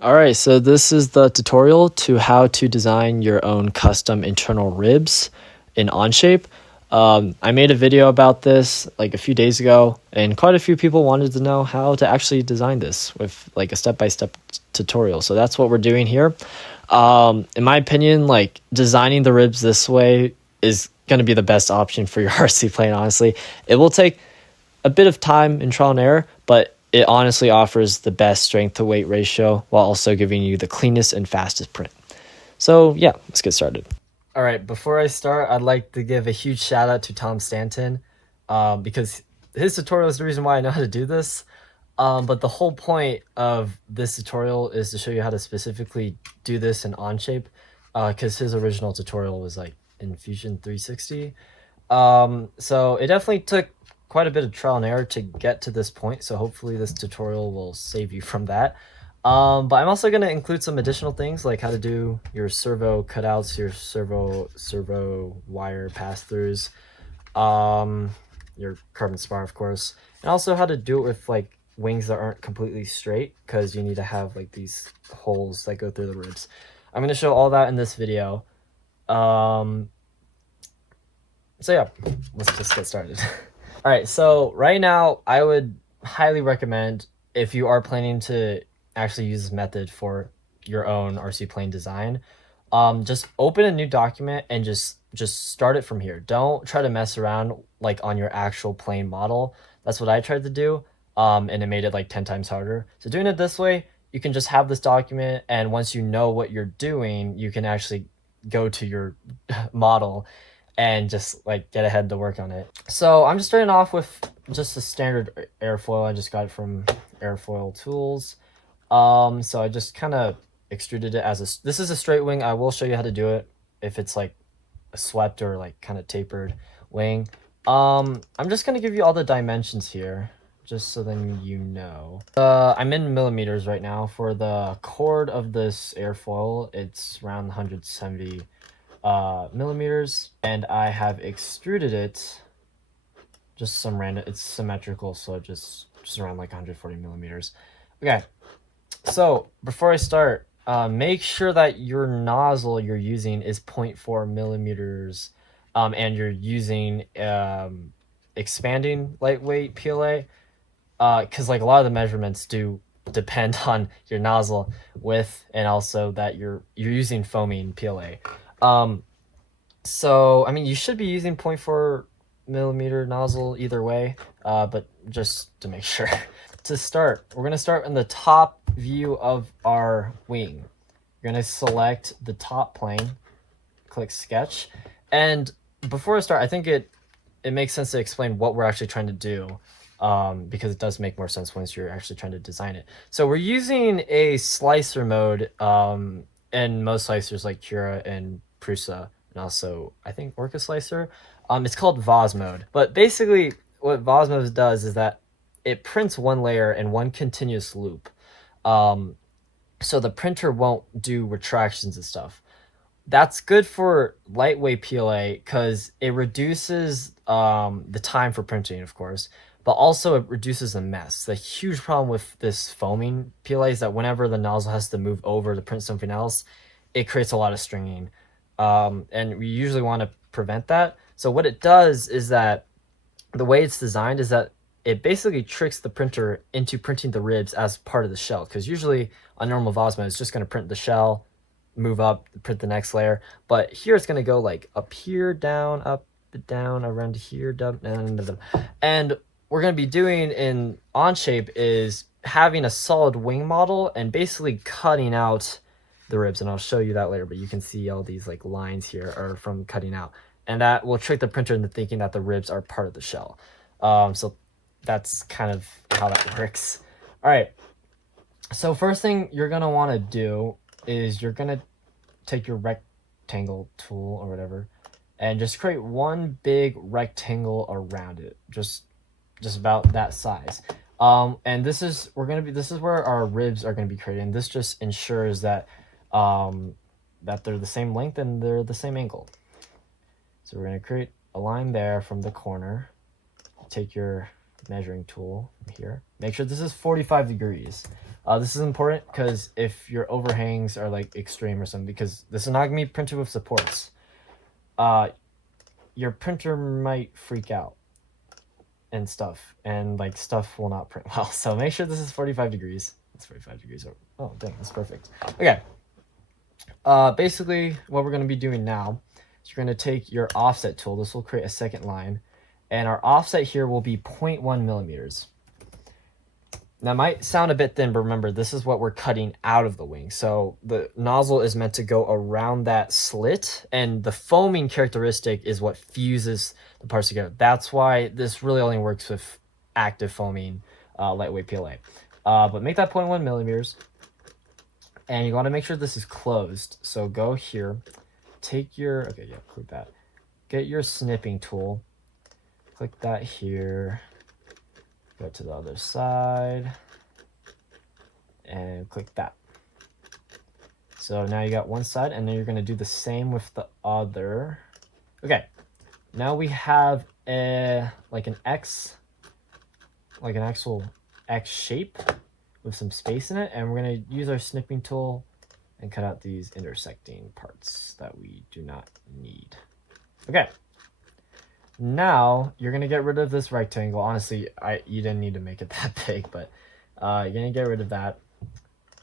Alright, so this is the tutorial to how to design your own custom internal ribs in Onshape. I made a video about this like a few days ago, and quite a few people wanted to know how to actually design this with like a step-by-step tutorial. So that's what we're doing here. In my opinion, like designing the ribs this way is going to be the best option for your RC plane, honestly. It will take a bit of time and trial and error, but it honestly offers the best strength to weight ratio while also giving you the cleanest and fastest print. So yeah, let's get started. All right, before I start, I'd like to give a huge shout out to Tom Stanton because his tutorial is the reason why I know how to do this. But the whole point of this tutorial is to show you how to specifically do this in Onshape because his original tutorial was like in Fusion 360. So it definitely took quite a bit of trial and error to get to this point, so hopefully this tutorial will save you from that. But I'm also going to include some additional things like how to do your servo cutouts, your servo wire pass-throughs, your carbon spar, of course, and also how to do it with like wings that aren't completely straight because you need to have like these holes that go through the ribs. I'm going to show all that in this video. So yeah, let's just get started. All right, so right now I would highly recommend, if you are planning to actually use this method for your own RC plane design, just open a new document and just start it from here. Don't try to mess around like on your actual plane model. That's what I tried to do, and it made it like 10 times harder. So doing it this way, you can just have this document, and once you know what you're doing, you can actually go to your model and just like get ahead to work on it. So I'm just starting off with just a standard airfoil. I just got it from Airfoil Tools. So I just kind of extruded it as a, this is a straight wing. I will show you how to do it if it's like a swept or like kind of tapered wing. I'm just gonna give you all the dimensions here, just so then you know. I'm in millimeters right now. For the chord of this airfoil, it's around 170 millimeters, and I have extruded it just some random, it's symmetrical, so just around like 140 millimeters. Okay, so before I start, make sure that your nozzle you're using is 0.4 millimeters, and you're using expanding lightweight PLA, because like a lot of the measurements do depend on your nozzle width, and also that you're using foaming PLA. So I mean, you should be using 0.4 millimeter nozzle either way, but just to make sure. To start, we're gonna start in the top view of our wing. You're gonna select the top plane, click sketch, and before I start, I think it makes sense to explain what we're actually trying to do, because it does make more sense once you're actually trying to design it. So we're using a slicer mode, and most slicers like Cura and Prusa, and also I think Orca Slicer. It's called Vos mode, but basically what Vos mode does is that it prints one layer in one continuous loop, so the printer won't do retractions and stuff. That's good for lightweight PLA because it reduces the time for printing, of course, but also it reduces the mess. The huge problem with this foaming PLA is that whenever the nozzle has to move over to print something else, it creates a lot of stringing, and we usually want to prevent that. So what it does is that the way it's designed is that it basically tricks the printer into printing the ribs as part of the shell, because usually on normal Vosma it's just going to print the shell, move up, print the next layer, but here it's going to go like up here, down, up, down, around here, down, and we're going to be doing in Onshape is having a solid wing model and basically cutting out the ribs, and I'll show you that later, but you can see all these like lines here are from cutting out, and that will trick the printer into thinking that the ribs are part of the shell. So that's kind of how that works. All right, so first thing you're going to want to do is you're going to take your rectangle tool or whatever and just create one big rectangle around it, just about that size. And this is where our ribs are going to be created, and this just ensures that that they're the same length and they're the same angle. So we're going to create a line there from the corner. Take your measuring tool from here. Make sure this is 45 degrees. This is important because if your overhangs are like extreme or something, because this is not gonna be printed with supports, your printer might freak out and stuff, and like stuff will not print well. So make sure this is 45 degrees. It's 45 degrees. Oh dang, that's perfect. Okay. Basically what we're gonna be doing now is you're gonna take your offset tool. This will create a second line, and our offset here will be 0.1 millimeters. Now, it might sound a bit thin, but remember, this is what we're cutting out of the wing. So the nozzle is meant to go around that slit, and the foaming characteristic is what fuses the parts together. That's why this really only works with active foaming, lightweight PLA. But make that 0.1 millimeters, and you want to make sure this is closed. So go here, take your, okay, yeah, click that. Get your snipping tool, click that here. Go to the other side and click that. So now you got one side, and then you're going to do the same with the other. Okay, now we have like an actual X shape with some space in it, and we're going to use our snipping tool and cut out these intersecting parts that we do not need. Okay. Now you're gonna get rid of this rectangle. Honestly, you didn't need to make it that big, but you're gonna get rid of that.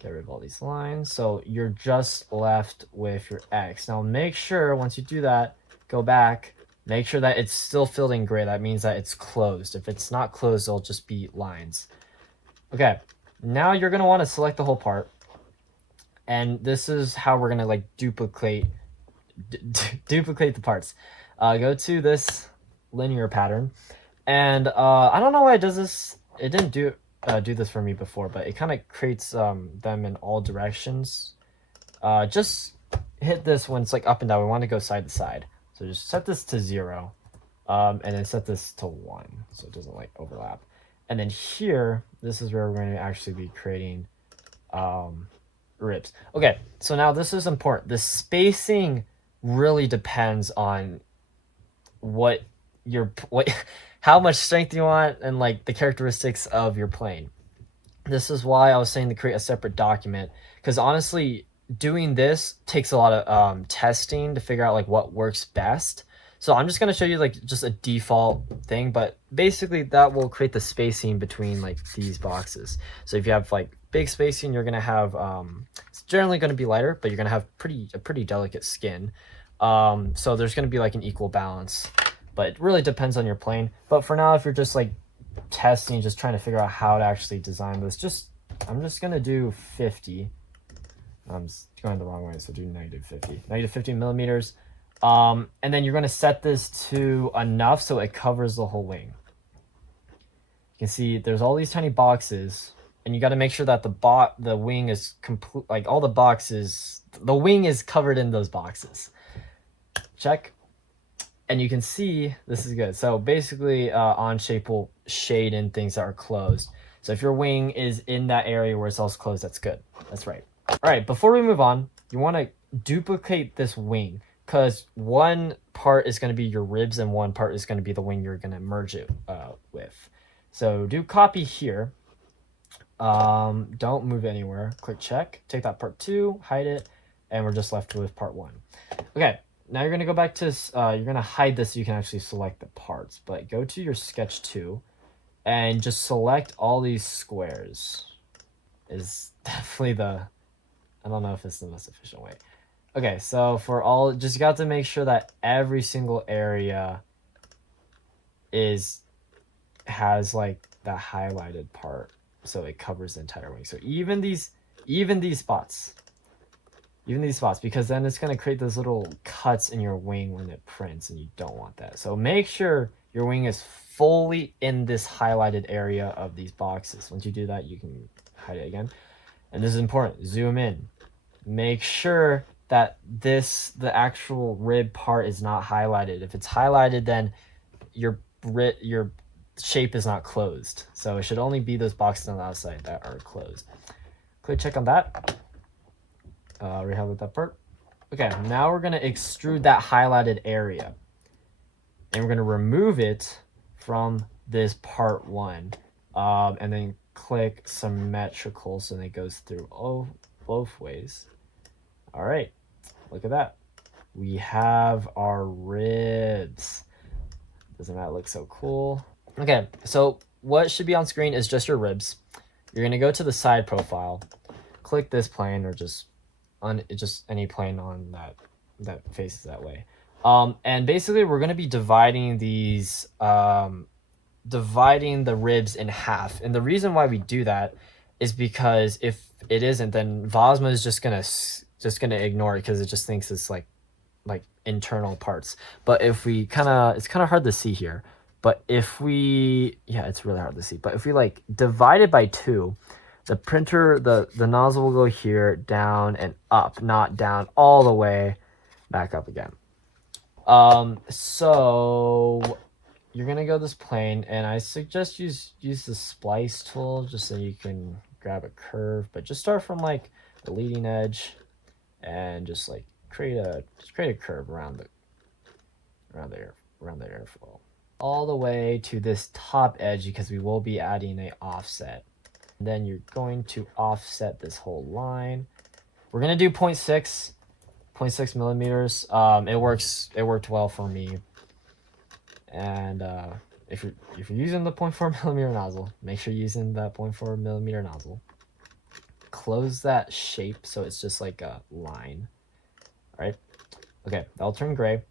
Get rid of all these lines. So you're just left with your X. Now make sure once you do that, go back, make sure that it's still filled in gray. That means that it's closed. If it's not closed, it'll just be lines. Okay, now you're gonna want to select the whole part, and this is how we're gonna like duplicate the parts. Go to this linear pattern, and I don't know why it does this. It didn't do this for me before, but it kind of creates them in all directions. Just hit this when it's like up and down. We want to go side to side, so just set this to 0, and then set this to 1 so it doesn't like overlap. And then here, this is where we're going to actually be creating ribs. Okay, so now this is important. The spacing really depends on how much strength you want and like the characteristics of your plane. This is why I was saying to create a separate document, because honestly doing this takes a lot of testing to figure out like what works best. So I'm just going to show you like just a default thing, but basically that will create the spacing between like these boxes. So if you have like big spacing, you're going to have it's generally going to be lighter, but you're going to have a pretty delicate skin. So there's going to be like an equal balance, but it really depends on your plane. But for now, if you're just like testing, just trying to figure out how to actually design this, I'm just going to do 50. I'm going the wrong way, so do -50 millimeters. And then you're going to set this to enough so it covers the whole wing. You can see there's all these tiny boxes, and you got to make sure that the wing is complete, like all the boxes, the wing is covered in those boxes. Check. And you can see this is good. So basically Onshape will shade in things that are closed. So if your wing is in that area where it's all closed, that's good. That's right. All right, before we move on, you want to duplicate this wing, because one part is going to be your ribs and one part is going to be the wing you're going to merge it with. So do copy here. Don't move anywhere. Click check. Take that part 2, hide it, and we're just left with part 1. Okay. Now you're going to go back to, you're going to hide this so you can actually select the parts, but go to your sketch 2 and just select all these squares. Is definitely I don't know if it's the most efficient way. Okay, so for all, just got to make sure that every single area has like that highlighted part so it covers the entire wing. So even these spots, because then it's going to create those little cuts in your wing when it prints, and you don't want that. So make sure your wing is fully in this highlighted area of these boxes. Once you do that, you can hide it again. And this is important. Zoom in. Make sure that the actual rib part is not highlighted. If it's highlighted, then your shape is not closed. So it should only be those boxes on the outside that are closed. Click check on that. We have that part. Okay, now we're going to extrude that highlighted area, and we're going to remove it from this part 1, and then click symmetrical so that it goes through both ways. All right, look at that. We have our ribs. Doesn't that look so cool? Okay, so what should be on screen is just your ribs. You're gonna go to the side profile, click this plane, or just any plane on that faces that way. And basically we're gonna be dividing these dividing the ribs in half. And the reason why we do that is because if it isn't, then Vosma is just gonna ignore it because it just thinks it's like internal parts. But if we it's kind of hard to see here. But if we, yeah, it's really hard to see. But if we like divide it by 2, the printer, the nozzle will go here, down and up, not down all the way back up again. So you're gonna go this plane, and I suggest use the splice tool just so you can grab a curve, but just start from like the leading edge and just like create a curve around the airflow all the way to this top edge, because we will be adding a offset. And then you're going to offset this whole line. We're gonna do 0.6 millimeters. It worked well for me. And if you're using the 0.4 millimeter nozzle, make sure you're using that 0.4 millimeter nozzle. Close that shape so it's just like a line. All right. Okay, that'll turn gray.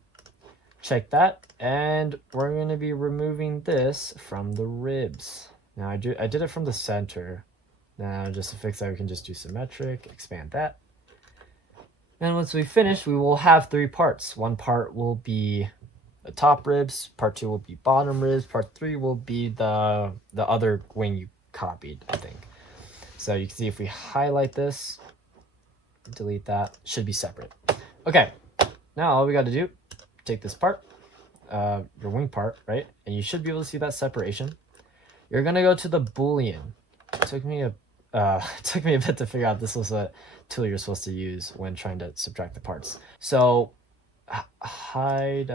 Check that, and we're going to be removing this from the ribs. Now I did it from the center. Now just to fix that, we can just do symmetric, expand that. And once we finish, we will have 3 parts. One part will be the top ribs, part 2 will be bottom ribs, part 3 will be the other wing you copied, I think. So you can see if we highlight this, delete that, should be separate. Okay, now all we got to do, take this part, your wing part, right? And you should be able to see that separation. You're gonna go to the Boolean. It took me a bit to figure out this was a tool you're supposed to use when trying to subtract the parts. So hide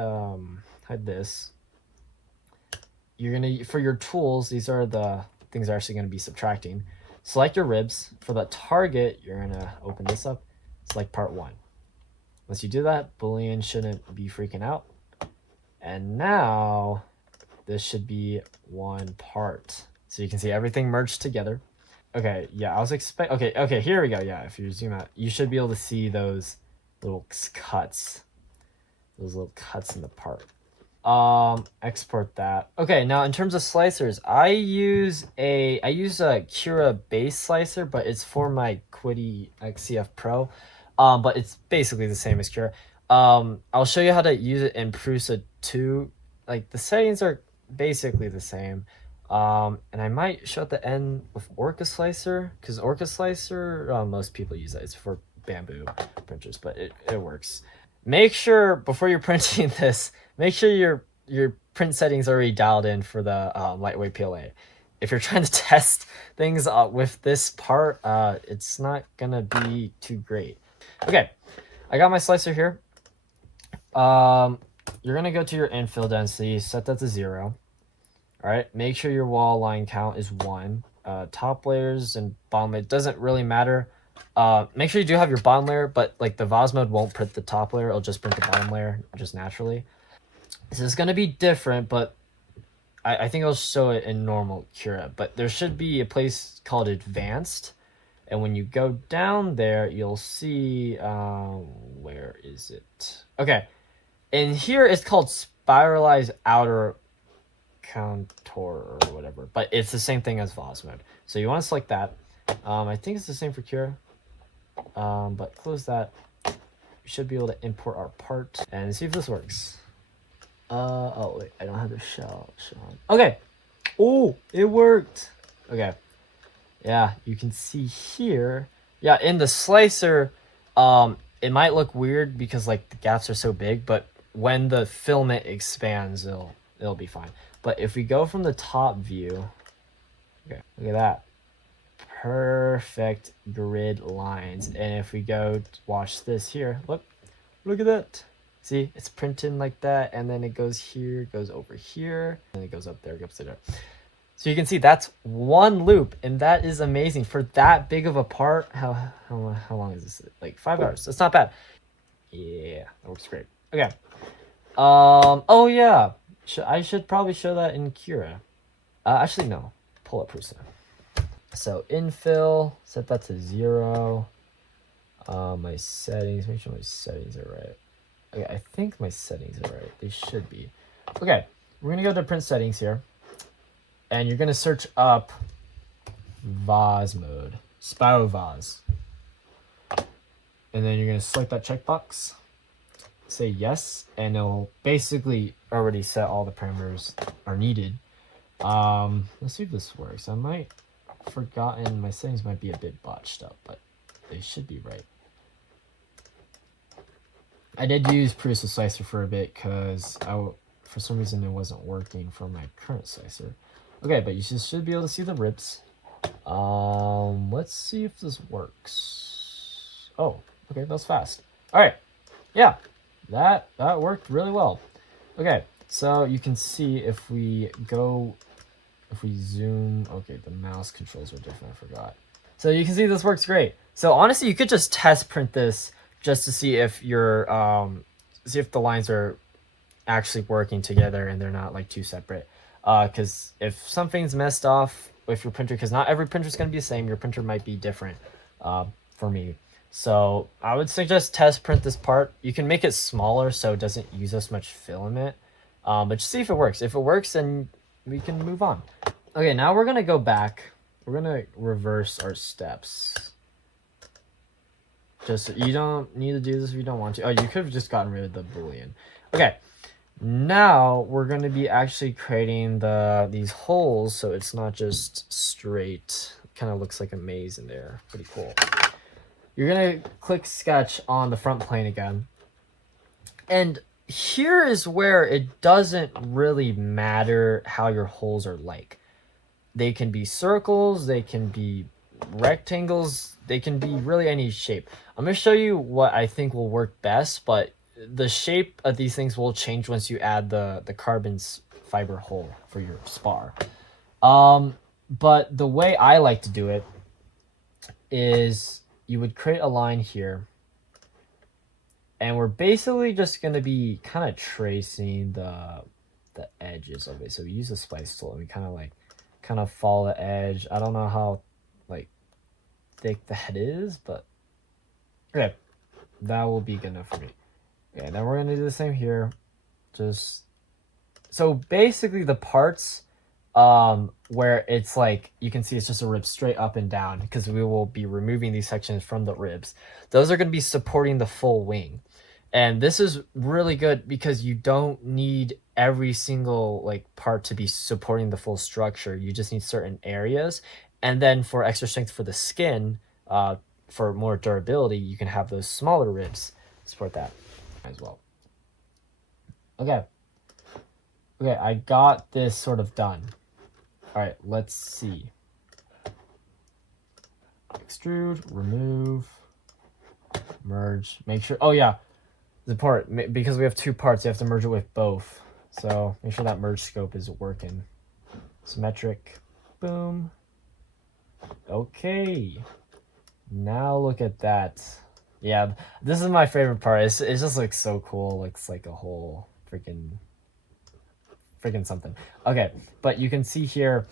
this. You're gonna, for your tools, these are the things that are actually gonna be subtracting. Select your ribs. For the target, you're gonna open this up, select part 1. Once you do that, Boolean shouldn't be freaking out. And now this should be one part. So you can see everything merged together. Okay, yeah, I was okay, here we go. Yeah, if you zoom out, you should be able to see those little cuts. Those little cuts in the part. Export that. Okay, now in terms of slicers, I use a Cura base slicer, but it's for my Qidi XCF Pro. But it's basically the same as Cura. I'll show you how to use it in Prusa 2. Like the settings are basically the same. And I might show at the end with Orca Slicer, because Orca Slicer, most people use that. It's for bamboo printers, but it works. Make sure before you're printing this, make sure your print settings are already dialed in for the lightweight PLA. If you're trying to test things with this part, it's not gonna be too great. Okay, I got my slicer here. You're gonna go to your infill density, set that to 0. All right, make sure your wall line count is 1. Top layers and bottom layer, it doesn't really matter. Make sure you do have your bottom layer, but like the VOS mode won't print the top layer, it'll just print the bottom layer just naturally. This is gonna be different, but I think I'll show it in normal Cura. But there should be a place called Advanced, and when you go down there, you'll see where is it? Okay, and here it's called Spiralized Outer Contour or whatever, but it's the same thing as VOS mode. So you want to select that. I think it's the same for Cura, but close that. We should be able to import our part and see if this works. Oh wait, I don't have the shell. Okay. Oh, it worked. Okay. Yeah, you can see here. Yeah, in the slicer, it might look weird because like the gaps are so big, but when the filament expands, it'll be fine. But if we go from the top view, okay, look at that. Perfect grid lines. And if we go watch this here, look at that. See, it's printing like that, and then it goes here, goes over here, and it goes up there, goes there. So you can see that's one loop, and that is amazing for that big of a part. How long is this? Like 5 hours. That's not bad. Yeah, that works great. Okay. Oh yeah, I should probably show that in Cura. Actually no, pull up Prusa. So infill, set that to 0. My settings, make sure my settings are right. Okay, I think my settings are right. They should be. Okay, we're gonna go to print settings here, and you're gonna search up vase mode, Spar vase, and then you're gonna select that checkbox. Say yes, and it'll basically already set all the parameters are needed. Let's see if this works. I might have forgotten, my settings might be a bit botched up, but they should be right. I did use Prusa Slicer for a bit because for some reason it wasn't working for my current slicer. Okay, but you should be able to see the ribs. Let's see if this works. Oh, okay, that was fast. All right, yeah. That worked really well. Okay, so you can see if we zoom, okay, the mouse controls are different, I forgot. So you can see this works great. So honestly, you could just test print this just to see if see if the lines are actually working together and they're not like too separate. Because if something's messed off with your printer, because not every printer is going to be the same, your printer might be different for me. So I would suggest test print this part. You can make it smaller so it doesn't use as much filament, but just see if it works. If it works, then we can move on. Okay, now we're gonna go back. We're gonna reverse our steps. Just you don't need to do this if you don't want to. Oh, you could have just gotten rid of the Boolean. Okay, now we're gonna be actually creating these holes so it's not just straight. Kind of looks like a maze in there. Pretty cool. You're gonna click sketch on the front plane again. And here is where it doesn't really matter how your holes are like. They can be circles, they can be rectangles, they can be really any shape. I'm gonna show you what I think will work best, but the shape of these things will change once you add the carbon fiber hole for your spar. But the way I like to do it is you would create a line here, and we're basically just going to be kind of tracing the edges of it. So we use the splice tool and we kind of follow the edge. I don't know how like thick that is, but okay, that will be good enough for me. Okay, then we're going to do the same here. Just so basically the parts where it's like you can see it's just a rib straight up and down, because we will be removing these sections from the ribs. Those are going to be supporting the full wing, and this is really good because you don't need every single like part to be supporting the full structure. You just need certain areas, and then for extra strength for the skin, for more durability, you can have those smaller ribs support that as well. Okay, I got this sort of done. All right, let's see. Extrude, remove, merge, make sure. Oh yeah, the part, because we have two parts, you have to merge it with both. So make sure that merge scope is working. Symmetric, boom. Okay, now look at that. Yeah, this is my favorite part. It just looks so cool. Looks like a whole freaking something. Okay, but you can see here,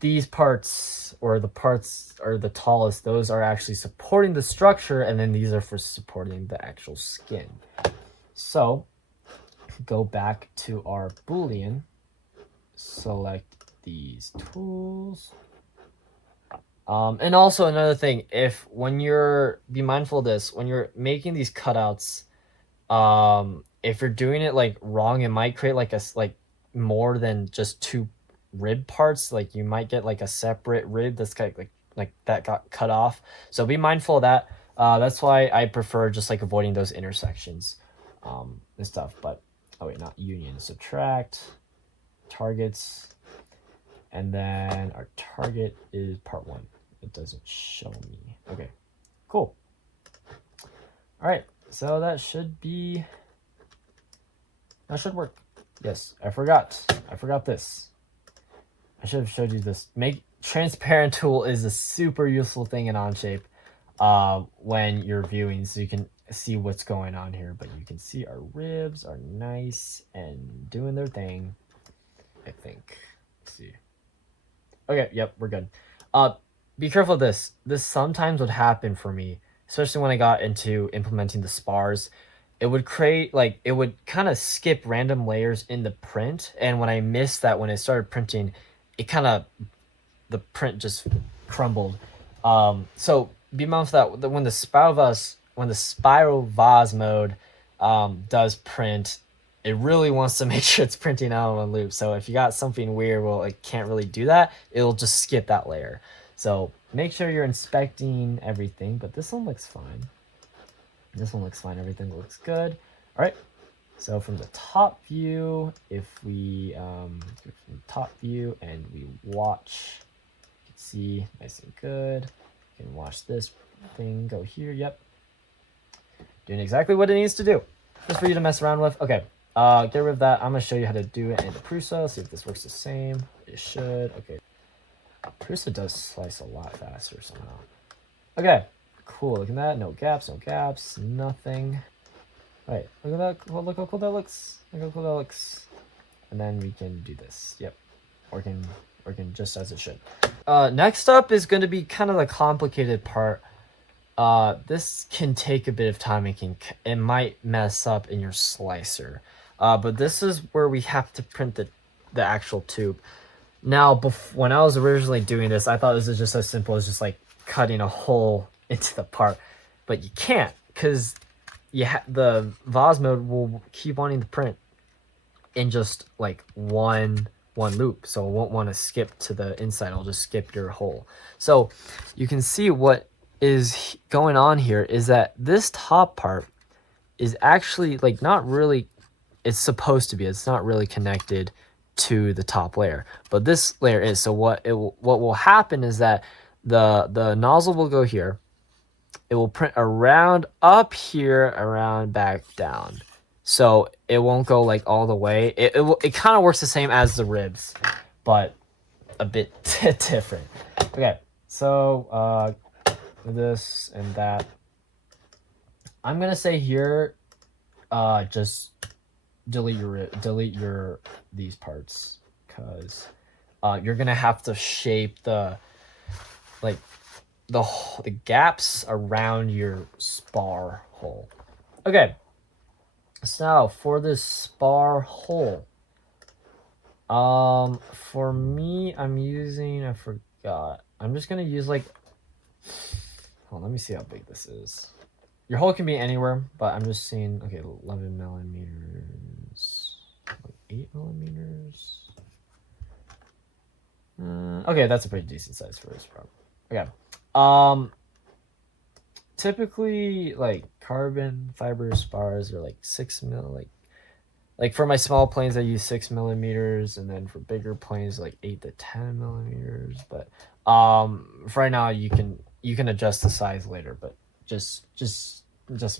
these parts, or the parts are the tallest, those are actually supporting the structure, and then these are for supporting the actual skin. So go back to our Boolean, select these tools. And also another thing, be mindful of this, when you're making these cutouts, if you're doing it like wrong, it might create like more than just two rib parts. Like you might get like a separate rib that's kind of like that got cut off. So be mindful of that. That's why I prefer just like avoiding those intersections and stuff. But oh wait, not union, subtract targets, and then our target is part 1. It doesn't show me. Okay, cool. All right, so that should be That should work. Yes, I forgot this. I should have showed you this. Make transparent tool is a super useful thing in Onshape when you're viewing, so you can see what's going on here. But you can see our ribs are nice and doing their thing, I think. Let's see. Okay, yep, we're good. Be careful of this. This sometimes would happen for me, especially when I got into implementing the spars. It would create, like, it would kind of skip random layers in the print, and when I missed that, when it started printing, it kind of, the print just crumbled. So be mindful that when the spiral vase mode does print, it really wants to make sure it's printing out on loop. So if you got something weird, well, it can't really do that. It'll just skip that layer. So make sure you're inspecting everything, but this one looks fine. This one looks fine. Everything looks good. All right. So from the top view, if we from the top view and we watch, you can see nice and good. You can watch this thing go here. Yep. Doing exactly what it needs to do. Just for you to mess around with. Okay. Get rid of that. I'm going to show you how to do it in the Prusa. See if this works the same. It should. Okay. Prusa does slice a lot faster somehow. Okay. Cool. Look at that. No gaps, nothing. All right. Look at that. Look how cool that looks. Look how cool that looks. And then we can do this. Yep. Working just as it should. Next up is going to be kind of the complicated part. This can take a bit of time. It might mess up in your slicer. But this is where we have to print the actual tube. Now, when I was originally doing this, I thought this was just as simple as just like cutting a hole into the part, but you can't, because the vase mode will keep wanting to print in just like one loop, so it won't want to skip to the inside. It'll just skip your hole. So you can see what is going on here is that this top part is actually like not really, it's supposed to be, it's not really connected to the top layer, but this layer is. So what will happen is that the nozzle will go here. It will print around up here, around back down. So it won't go like all the way. It kind of works the same as the ribs, but a bit different. Okay, so this and that. I'm gonna say here, just delete these parts, because you're gonna have to shape the gaps around your spar hole. Okay, so now for this spar hole, for me, I'm just gonna use like, hold on, let me see how big this is. Your hole can be anywhere, but I'm just seeing, okay, 11 millimeters, 8 millimeters. Okay, that's a pretty decent size for this problem. Okay. Typically, like carbon fiber spars are like 6 mil. Like for my small planes, I use 6 millimeters, and then for bigger planes, like 8 to 10 millimeters. But for right now, you can adjust the size later, but just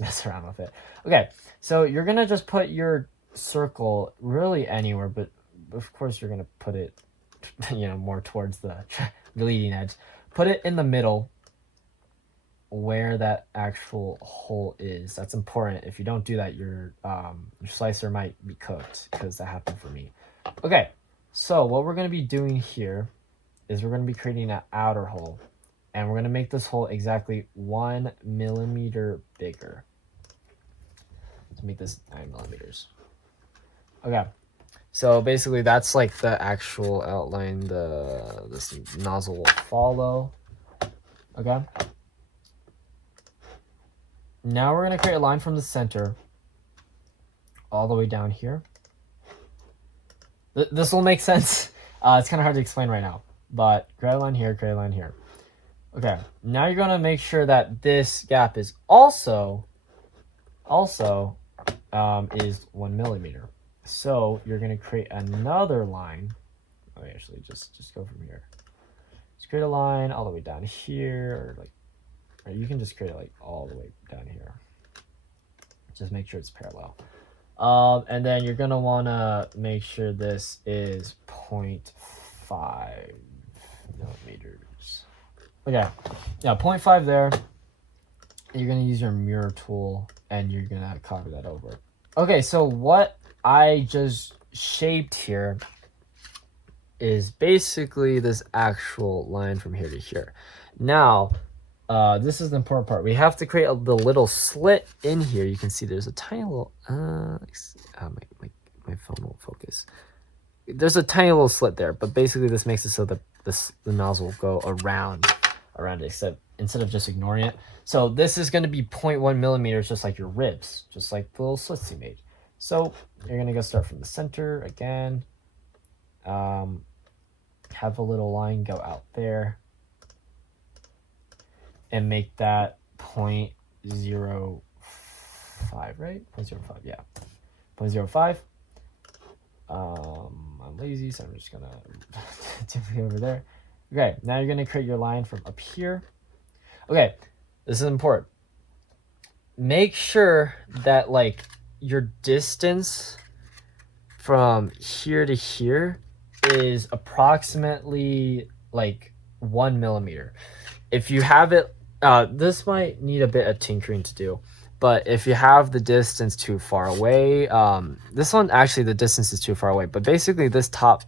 mess around with it. Okay, so you're gonna just put your circle really anywhere, but of course you're gonna put it, more towards the leading edge. Put it in the middle where that actual hole is. That's important. If you don't do that, your slicer might be cooked, because that happened for me. Okay, so what we're gonna be doing here is we're gonna be creating an outer hole. And we're going to make this hole exactly 1 millimeter bigger. Let's make this 9 millimeters. Okay. So basically that's like the actual outline this nozzle will follow. Okay. Now we're going to create a line from the center all the way down here. This will make sense. It's kind of hard to explain right now. But create a line here, create a line here. Okay, now you're going to make sure that this gap is also is 1 millimeter. So you're going to create another line. Oh, actually, just go from here. Just create a line all the way down here, or you can just create it like all the way down here. Just make sure it's parallel. And then you're gonna wanna make sure this is 0.5 millimeters. Okay, yeah, 0.5 there. You're gonna use your mirror tool and you're gonna copy that over. Okay, so what I just shaped here is basically this actual line from here to here. Now, this is the important part. We have to create the little slit in here. You can see there's a tiny little, my phone won't focus. There's a tiny little slit there, but basically this makes it so that the nozzle will go around it, except instead of just ignoring it. So this is going to be 0.1 millimeters, just like your ribs, just like the little slits you made. So you're going to go start from the center again. Have a little line go out there and make that 0.05, right? 0.05, yeah. 0.05. I'm lazy, so I'm just gonna duplicate over there. Okay, now you're gonna create your line from up here. Okay, this is important. Make sure that like your distance from here to here is approximately like 1 millimeter. If you have it, this might need a bit of tinkering to do, but if you have the distance too far away, this one actually the distance is too far away, but basically this top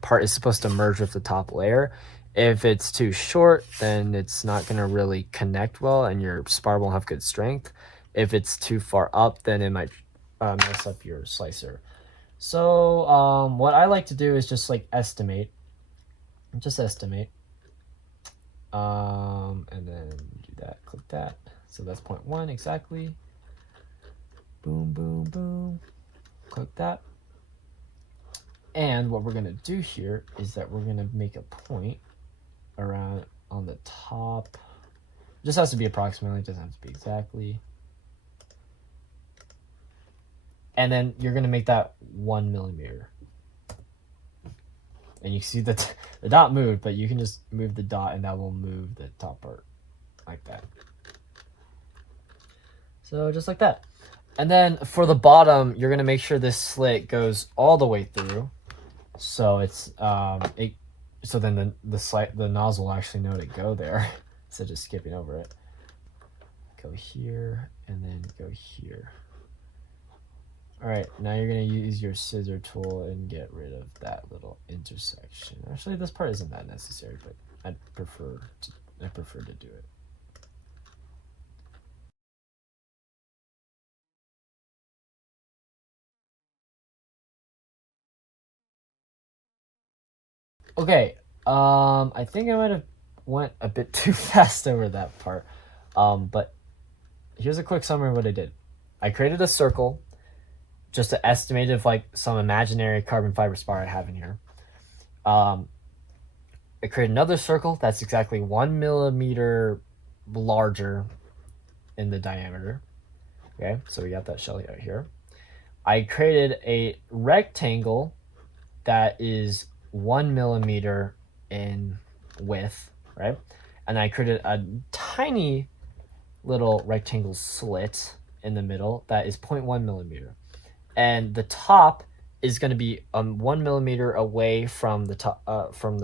part is supposed to merge with the top layer. If it's too short, then it's not going to really connect well and your spar won't have good strength. If it's too far up, then it might mess up your slicer. So what I like to do is just like estimate. Just estimate. And then do that, click that. So that's 0.1 exactly. Boom, boom, boom. Click that. And what we're gonna do here is that we're gonna make a point around on the top. It just has to be approximately, it doesn't have to be exactly. And then you're gonna make that 1 millimeter. And you see that the dot moved, but you can just move the dot and that will move the top part like that. So just like that. And then for the bottom, you're gonna make sure this slit goes all the way through. So it's so then the nozzle will actually know to go there instead of just skipping over it. Go here and then go here. All right, now you're gonna use your scissor tool and get rid of that little intersection. Actually, this part isn't that necessary, but I prefer to do it. Okay, I think I might have went a bit too fast over that part. But here's a quick summary of what I did. I created a circle, just an estimate of like some imaginary carbon fiber spar I have in here. I created another circle that's exactly 1 millimeter larger in the diameter. Okay, so we got that shell out here. I created a rectangle that is 1 millimeter in width, right? And I created a tiny little rectangle slit in the middle that is 0.1 millimeter. And the top is going to be 1 millimeter away from the top from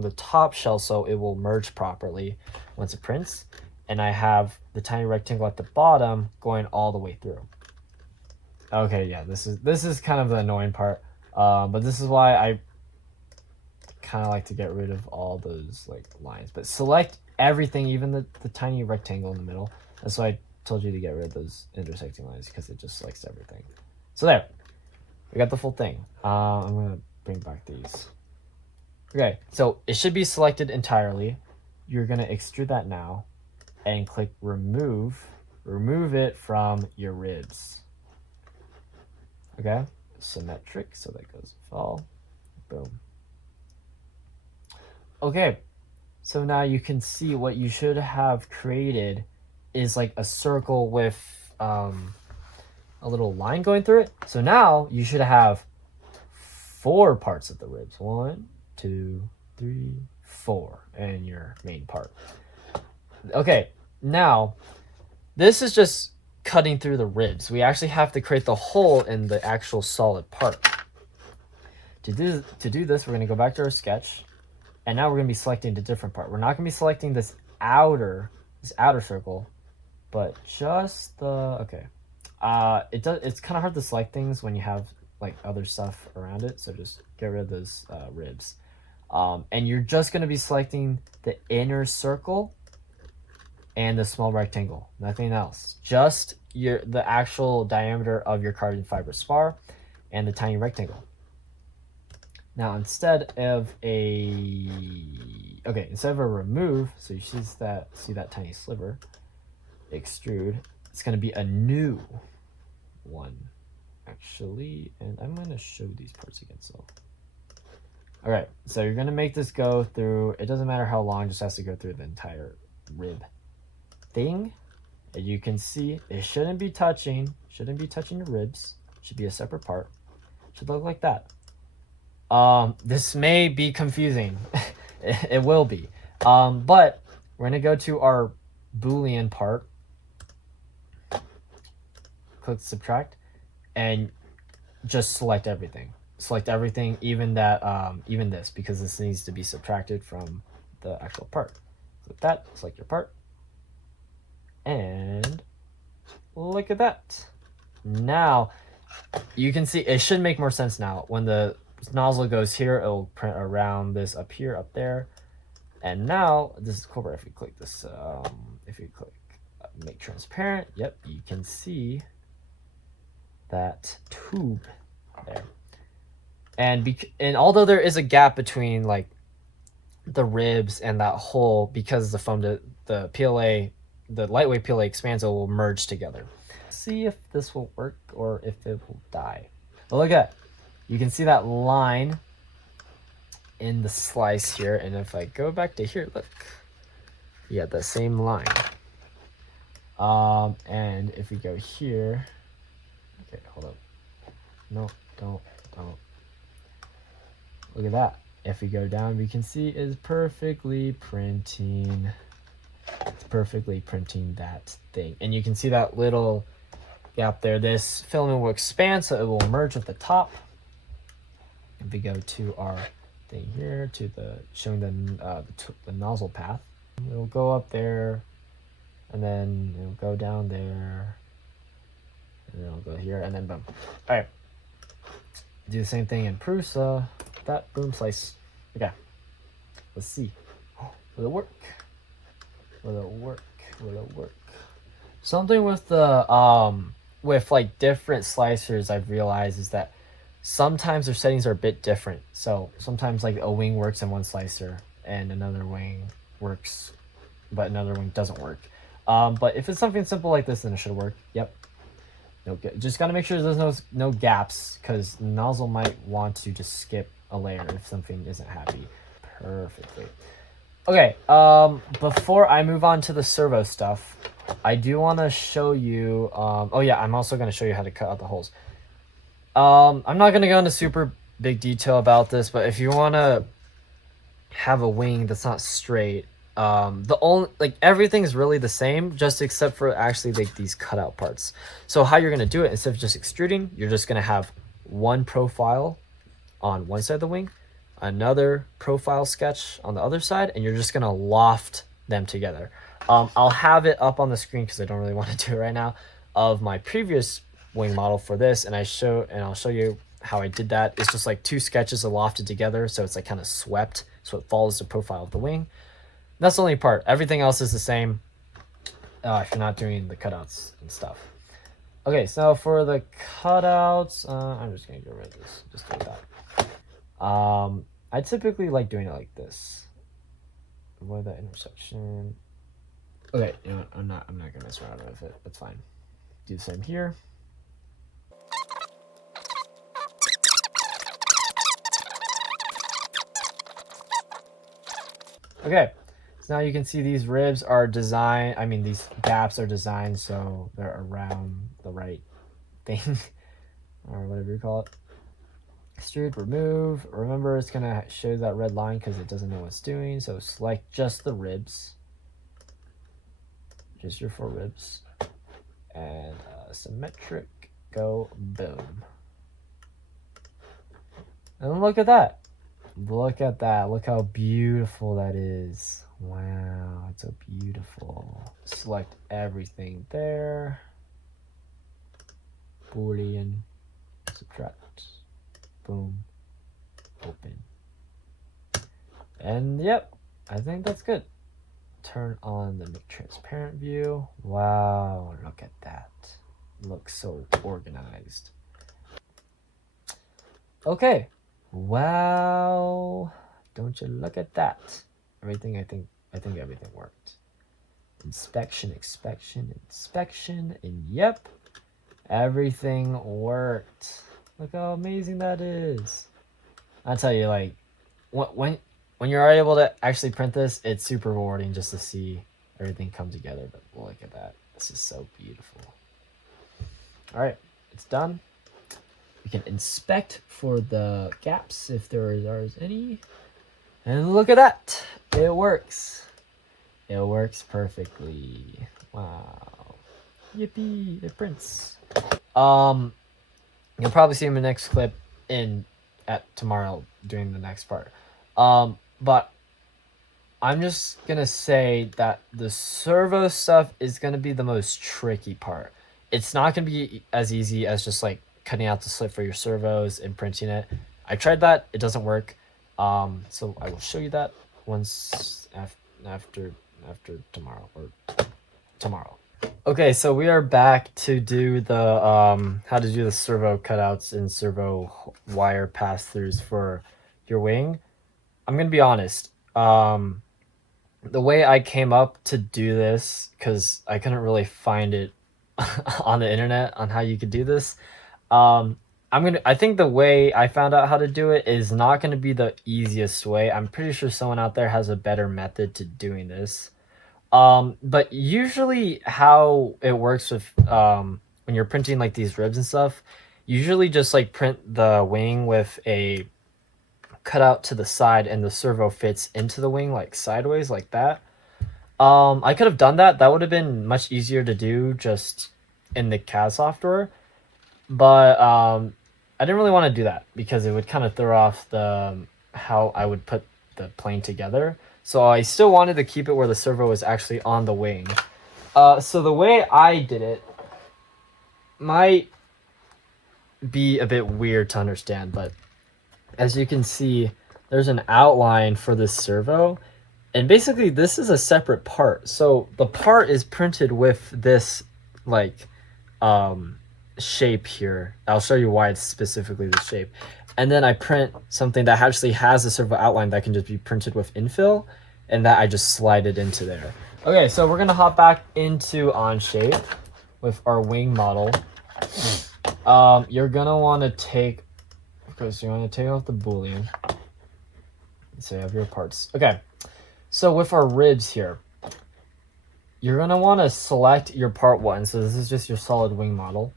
the top shell, so it will merge properly once it prints. And I have the tiny rectangle at the bottom going all the way through. Okay, yeah, this is kind of the annoying part, but this is why I kind of like to get rid of all those like lines. But select everything, even the tiny rectangle in the middle. That's why I told you to get rid of those intersecting lines, because it just selects everything. So there, we got the full thing. I'm gonna bring back these. Okay, so it should be selected entirely. You're gonna extrude that now and click remove. Remove it from your ribs. Okay, symmetric, so that goes fall. Boom. Okay, so now you can see what you should have created is like a circle with a little line going through it. So now you should have 4 parts of the ribs. 1, 2, 3, 4, and your main part. Okay, now this is just cutting through the ribs. We actually have to create the hole in the actual solid part. To do this, we're going to go back to our sketch, and now we're going to be selecting the different part. We're not going to be selecting this outer circle, but just the, okay. It's kind of hard to select things when you have like other stuff around it, so just get rid of those ribs. And you're just going to be selecting the inner circle and the small rectangle, nothing else. Just the actual diameter of your carbon fiber spar and the tiny rectangle. Now instead of a remove, so you see that tiny sliver, extrude, it's going to be a new one actually, and I'm going to show these parts again. So all right, so you're going to make this go through, it doesn't matter how long, it just has to go through the entire rib thing. And you can see it shouldn't be touching the ribs. It should be a separate part. It should look like that. This may be confusing. It will be. But we're going to go to our Boolean part, click subtract, and just select everything. Select everything, even this, because this needs to be subtracted from the actual part. Click that, select your part, and look at that. Now you can see it should make more sense now. When the nozzle goes here, it'll print around this up here, up there. And now this is cool. If you click this, if you click make transparent, yep, you can see that tube there. And although there is a gap between like the ribs and that hole, because the foam, the PLA, the lightweight PLA expands, it will merge together. See if this will work or if it will die. But look at that. You can see that line in the slice here, and if I go back to here, look, you got that same line. And if we go here, okay, hold up. No, don't. Look at that. If we go down, we can see it's perfectly printing. It's perfectly printing that thing. And you can see that little gap there. This filament will expand, so it will merge at the top. If we go to our thing here, to showing the nozzle path, it'll go up there, and then it'll go down there, and then it'll go here, and then boom. All right. Do the same thing in Prusa. That boom, slice. Okay, let's see. Will it work? Will it work? Something with the with like different slicers I've realized is that sometimes their settings are a bit different. So sometimes like a wing works in one slicer and another wing works, but another wing doesn't work. But if it's something simple like this, then it should work. Yep. Okay. Just gotta make sure there's no gaps, because the nozzle might want to just skip a layer if something isn't happy. Perfectly. Okay, before I move on to the servo stuff, I do want to show you, oh yeah, I'm also going to show you how to cut out the holes. I'm not going to go into super big detail about this, but if you want to have a wing that's not straight, everything's really the same, just except for actually like these cutout parts. So how you're going to do it, instead of just extruding, you're just going to have one profile on one side of the wing, another profile sketch on the other side, and you're just going to loft them together. I'll have it up on the screen because I don't really want to do it right now, of my previous wing model for this, and I'll show you how I did that. It's just like two sketches are lofted together, so it's like kind of swept, so it follows the profile of the wing. That's the only part. Everything else is the same if you're not doing the cutouts and stuff. Okay, so for the cutouts, I'm just going to get rid of this. Just do that. I typically like doing it like this. Avoid that intersection. Okay, you know what? I'm not gonna mess around with it. That's fine. Do the same here. Okay, so now you can see these ribs are designed, these gaps are designed so they're around the right thing, or whatever you call it. Extrude, remove. Remember, it's gonna show that red line because it doesn't know what it's doing. So select just the ribs, just your 4 ribs, and symmetric, go, boom. And look at that. Look at that. Look how beautiful that is. Wow, it's so beautiful. Select everything there. Boolean, subtract, boom, open. And yep, I think that's good. Turn on the make transparent view. Wow, look at that. Looks so organized. Okay. Wow. Don't you look at that. Everything, I think everything worked. Inspection, and yep, everything worked. Look how amazing that is. I'll tell you, like, when you're able to actually print this, it's super rewarding just to see everything come together. But look at that. This is so beautiful. All right, it's done. We can inspect for the gaps if there are any. And look at that. It works. It works perfectly. Wow. Yippee, it prints. You'll probably see in the next clip at tomorrow doing the next part. But I'm just gonna say that the servo stuff is gonna be the most tricky part. It's not gonna be as easy as just like cutting out the slit for your servos and printing it. I tried that, it doesn't work. So I will show you that once after tomorrow or tomorrow. Okay, so we are back to do the how to do the servo cutouts and servo wire pass-throughs for your wing. I'm gonna be honest. The way I came up to do this, because I couldn't really find it on the internet on how you could do this. I think the way I found out how to do it is not going to be the easiest way. I'm pretty sure someone out there has a better method to doing this. But usually how it works with when you're printing like these ribs and stuff, usually just like print the wing with a cutout to the side and the servo fits into the wing like sideways like that. I could have done that. That would have been much easier to do just in the CAD software. But I didn't really want to do that because it would kind of throw off the how I would put the plane together. So I still wanted to keep it where the servo was actually on the wing. So the way I did it might be a bit weird to understand, but as you can see, there's an outline for this servo. And basically this is a separate part. So the part is printed with this like shape here. I'll show you why it's specifically the shape. And then I print something that actually has a servo outline that can just be printed with infill, and that I just slide it into there. Okay, so we're gonna hop back into Onshape with our wing model. You're gonna want to take, of course, you want to take off the Boolean. So you have your parts. Okay, so with our ribs here, you're gonna want to select your part 1. So this is just your solid wing model.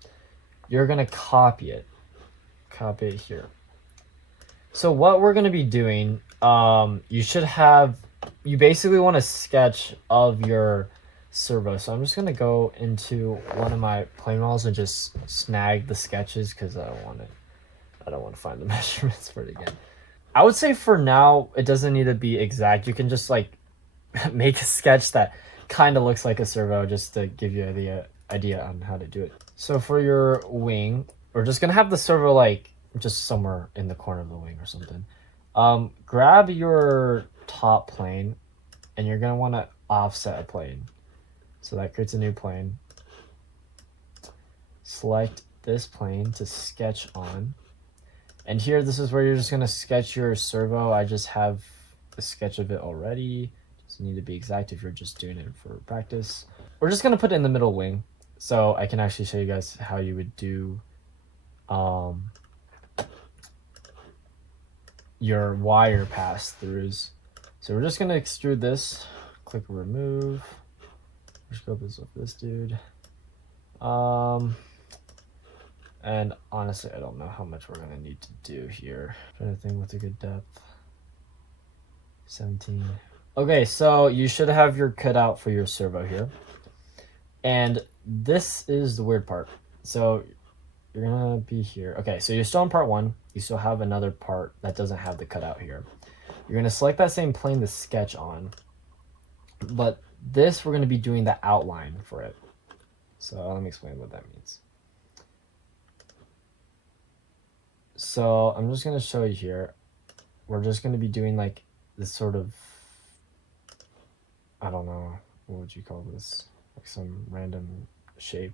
You're gonna copy it here. So what we're gonna be doing, you basically want a sketch of your servo. So I'm just gonna go into one of my plane models and just snag the sketches because I don't want to find the measurements for it again. I would say for now it doesn't need to be exact. You can just like make a sketch that kind of looks like a servo just to give you the idea on how to do it. So for your wing, we're just gonna have the servo like just somewhere in the corner of the wing or something. Grab your top plane and you're gonna want to offset a plane. So that creates a new plane. Select this plane to sketch on. And here, this is where you're just gonna sketch your servo. I just have a sketch of it already. Doesn't need to be exact if you're just doing it for practice. We're just gonna put it in the middle wing, so I can actually show you guys how you would do your wire pass-throughs. So we're just gonna extrude this. Click remove. Just go this with this dude. And honestly, I don't know how much we're gonna need to do here. Trying to think what's a good depth. 17. Okay, so you should have your cutout for your servo here. And this is the weird part. So you're gonna be here. Okay, so you're still on part 1. You still have another part that doesn't have the cutout here. You're gonna select that same plane to sketch on, but this we're gonna be doing the outline for it. So let me explain what that means. So I'm just gonna show you here. We're just gonna be doing like this sort of, I don't know, what would you call this? Like some random shape.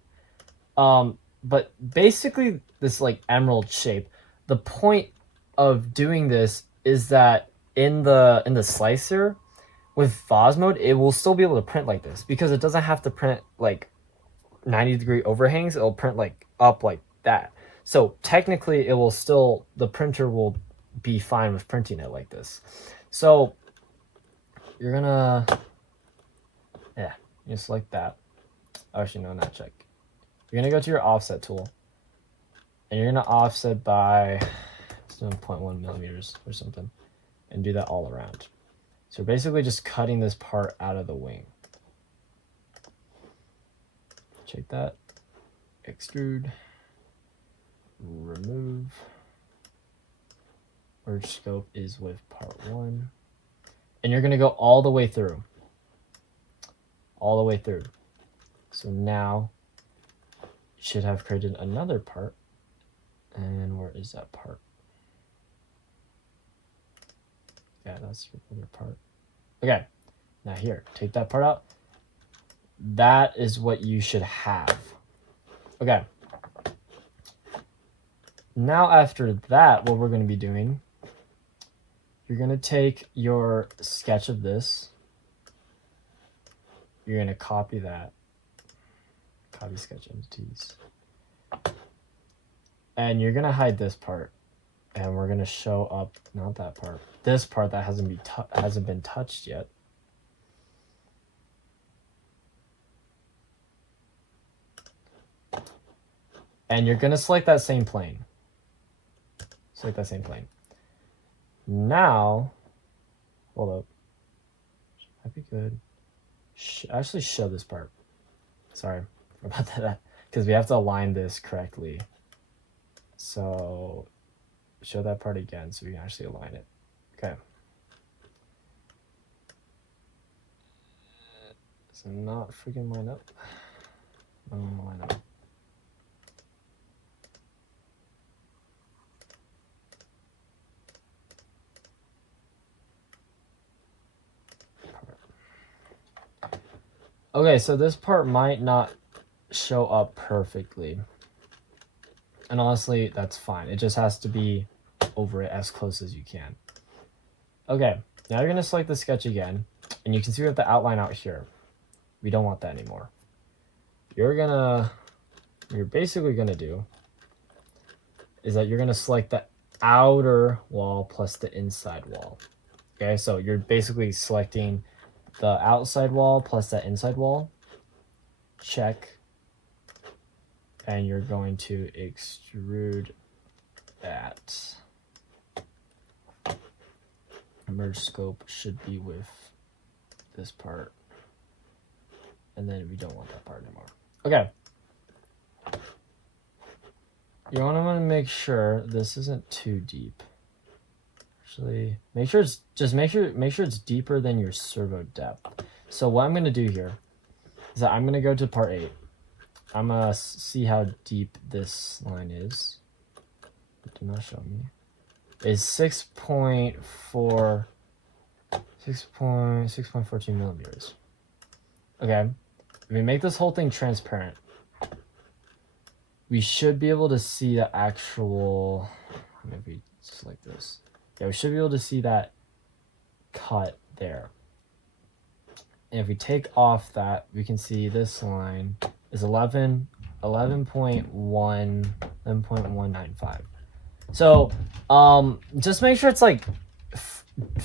But basically this like emerald shape. The point of doing this is that in the slicer with Vos mode, it will still be able to print like this because it doesn't have to print like 90-degree overhangs. It'll print like up like that. So technically it will still, the printer will be fine with printing it like this. So you're gonna, you select that. Actually, no, not check. You're gonna go to your offset tool and you're gonna offset by 0.1 millimeters or something and do that all around. So we're basically just cutting this part out of the wing. Check that. Extrude. Remove. Merge scope is with part 1. And you're gonna go all the way through. All the way through. So now you should have created another part. And where is that part? Yeah, that's your other part. Okay, now here, take that part out. That is what you should have. Okay. Now after that, what we're going to be doing, you're going to take your sketch of this. You're going to copy that. Copy sketch entities. And you're going to hide this part. And we're going to show up, not that part, this part that hasn't been touched yet. And you're going to select that same plane. Select that same plane. Now, hold up. That'd be good. Actually show this part. Sorry about that. Because we have to align this correctly. So show that part again so we can actually align it. Okay. So not freaking line up. Line up. Okay, so this part might not show up perfectly. And honestly, that's fine. It just has to be over it as close as you can. Okay, now you're going to select the sketch again. And you can see we have the outline out here. We don't want that anymore. You're basically going to do is that you're going to select the outer wall plus the inside wall. Okay, so you're basically selecting the outside wall plus that inside wall. Check. And you're going to extrude that. Merge scope should be with this part. And then we don't want that part anymore. Okay. You want to make sure this isn't too deep. Actually, make sure it's deeper than your servo depth. So what I'm going to do here is that I'm going to go to part 8. I'm going to see how deep this line is. It did not show me. Is 6.14 millimeters. Okay. If we make this whole thing transparent, we should be able to see the actual, maybe just like this. Yeah, we should be able to see that cut there. And if we take off that, we can see this line is 11.195. So just make sure it's like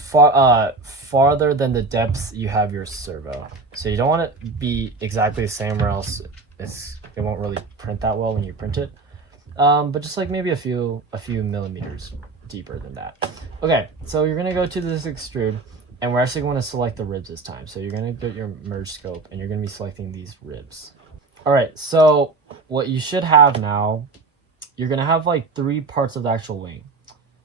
farther than the depths you have your servo. So you don't want it to be exactly the same, or else it won't really print that well when you print it. But just like maybe a few millimeters deeper than that. Okay, so you're gonna go to this extrude, and we're actually going to select the ribs this time. So you're gonna get your merge scope, and you're gonna be selecting these ribs. All right, so what you should have now, you're gonna have like 3 parts of the actual wing.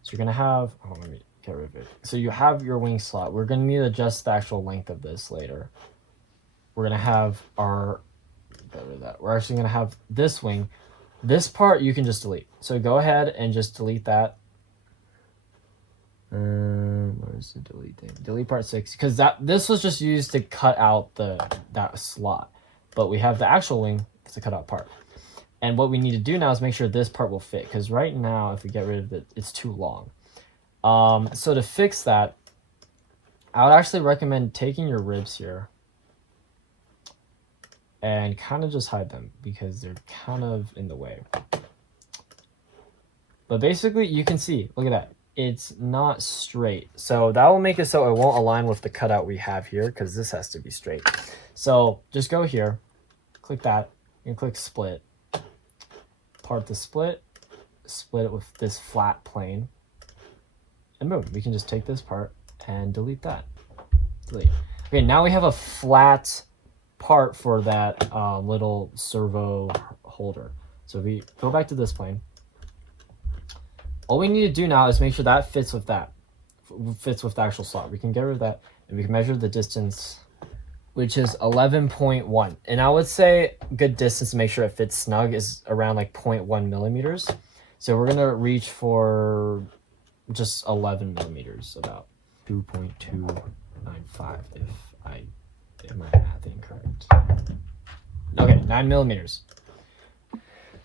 So you're gonna have, oh, let me get rid of it. So you have your wing slot. We're gonna need to adjust the actual length of this later. We're gonna have our, get rid of that. We're actually gonna have this wing. This part you can just delete. So go ahead and just delete that. Where's the delete thing? Delete part 6, because this was just used to cut out that slot. But we have the actual wing, it's a cutout part. And what we need to do now is make sure this part will fit, because right now, if we get rid of it, it's too long. So to fix that, I would actually recommend taking your ribs here and kind of just hide them because they're kind of in the way. But basically, you can see, look at that. It's not straight. So that will make it so it won't align with the cutout we have here, because this has to be straight. So just go here, click that, and click split. Part the split it with this flat plane, and boom, we can just take this part and delete that. Delete. Okay, now we have a flat part for that little servo holder. So if we go back to this plane, all we need to do now is make sure that fits with the actual slot. We can get rid of that, and we can measure the distance, which is 11.1. And I would say good distance to make sure it fits snug is around like 0.1 millimeters. So we're gonna reach for just 11 millimeters, about 2.295 if my math incorrect. Okay, 9 millimeters.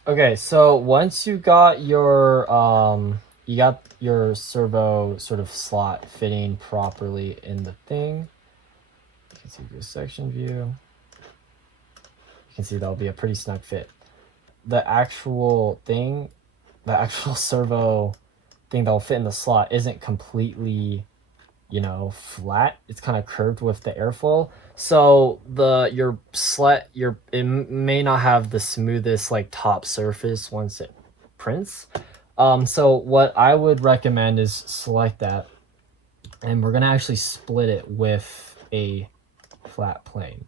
Okay, so once you got your servo sort of slot fitting properly in the thing, you can see your section view. You can see that'll be a pretty snug fit. The actual servo thing that'll fit in the slot isn't completely, flat. It's kind of curved with the airfoil. So it may not have the smoothest like top surface once it prints. So what I would recommend is select that, and we're gonna actually split it with a flat plane.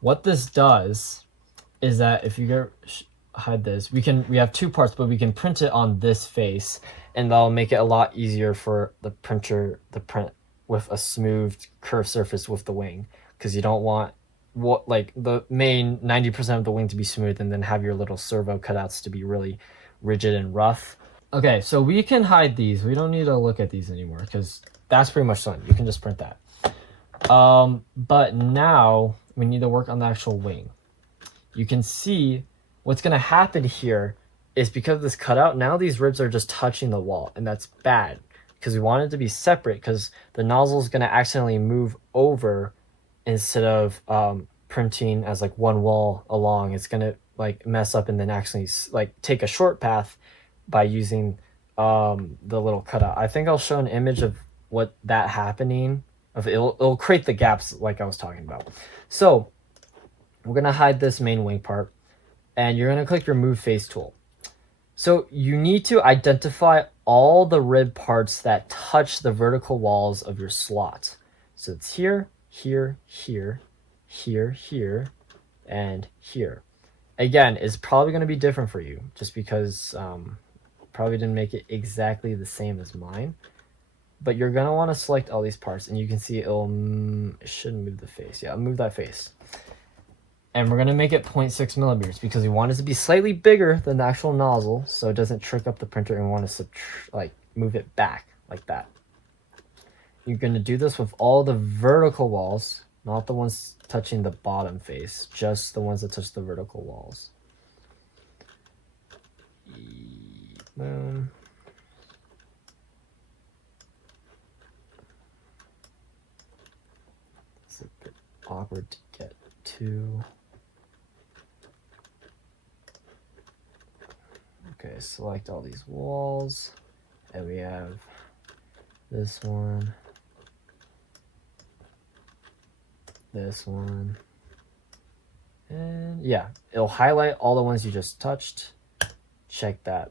What this does is that if you hide this, we have 2 parts, but we can print it on this face, and that'll make it a lot easier for the printer to print with a smooth curved surface with the wing, because you don't want the main 90% of the wing to be smooth and then have your little servo cutouts to be really rigid and rough. Okay, so we can hide these. We don't need to look at these anymore because that's pretty much done. You can just print that. But now we need to work on the actual wing. You can see what's going to happen here is because of this cutout, now these ribs are just touching the wall, and that's bad because we want it to be separate, because the nozzle is going to accidentally move over instead of printing as like one wall along. It's going to like mess up and then actually like take a short path by using the little cutout. I think I'll show an image of what that happening of it'll create the gaps like I was talking about. So we're gonna hide this main wing part, and you're gonna click your move face tool. So you need to identify all the rib parts that touch the vertical walls of your slot. So it's here, here, here, here, here, and here. Again, it's probably going to be different for you just because probably didn't make it exactly the same as mine. But you're going to want to select all these parts, and you can see it shouldn't move the face. Yeah, I'll move that face. And we're going to make it 0.6 millimeters because we want it to be slightly bigger than the actual nozzle so it doesn't trick up the printer, and we want to move it back like that. You're going to do this with all the vertical walls, not the ones touching the bottom face, just the ones that touch the vertical walls. Boom. It's a bit awkward to get to. Okay, select all these walls, and we have this one, this one, and yeah, it'll highlight all the ones you just touched. Check that.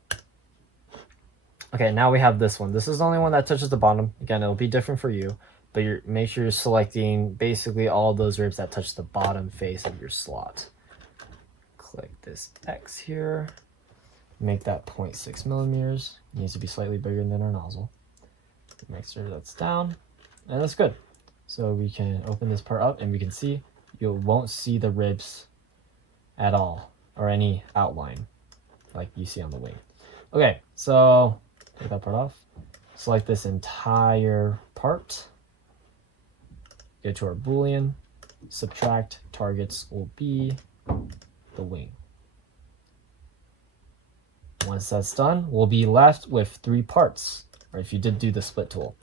Okay, now we have this one. This is the only one that touches the bottom. Again, it'll be different for you, but make sure you're selecting basically all those ribs that touch the bottom face of your slot. click this X here, make that 0.6 millimeters. It needs to be slightly bigger than our nozzle. Make sure that's down, and that's good. So we can open this part up and we can see, you won't see the ribs at all or any outline like you see on the wing. Okay, so take that part off, select this entire part, get to our Boolean, subtract targets will be the wing. Once that's done, we'll be left with 3 parts, or if you did do the split tool.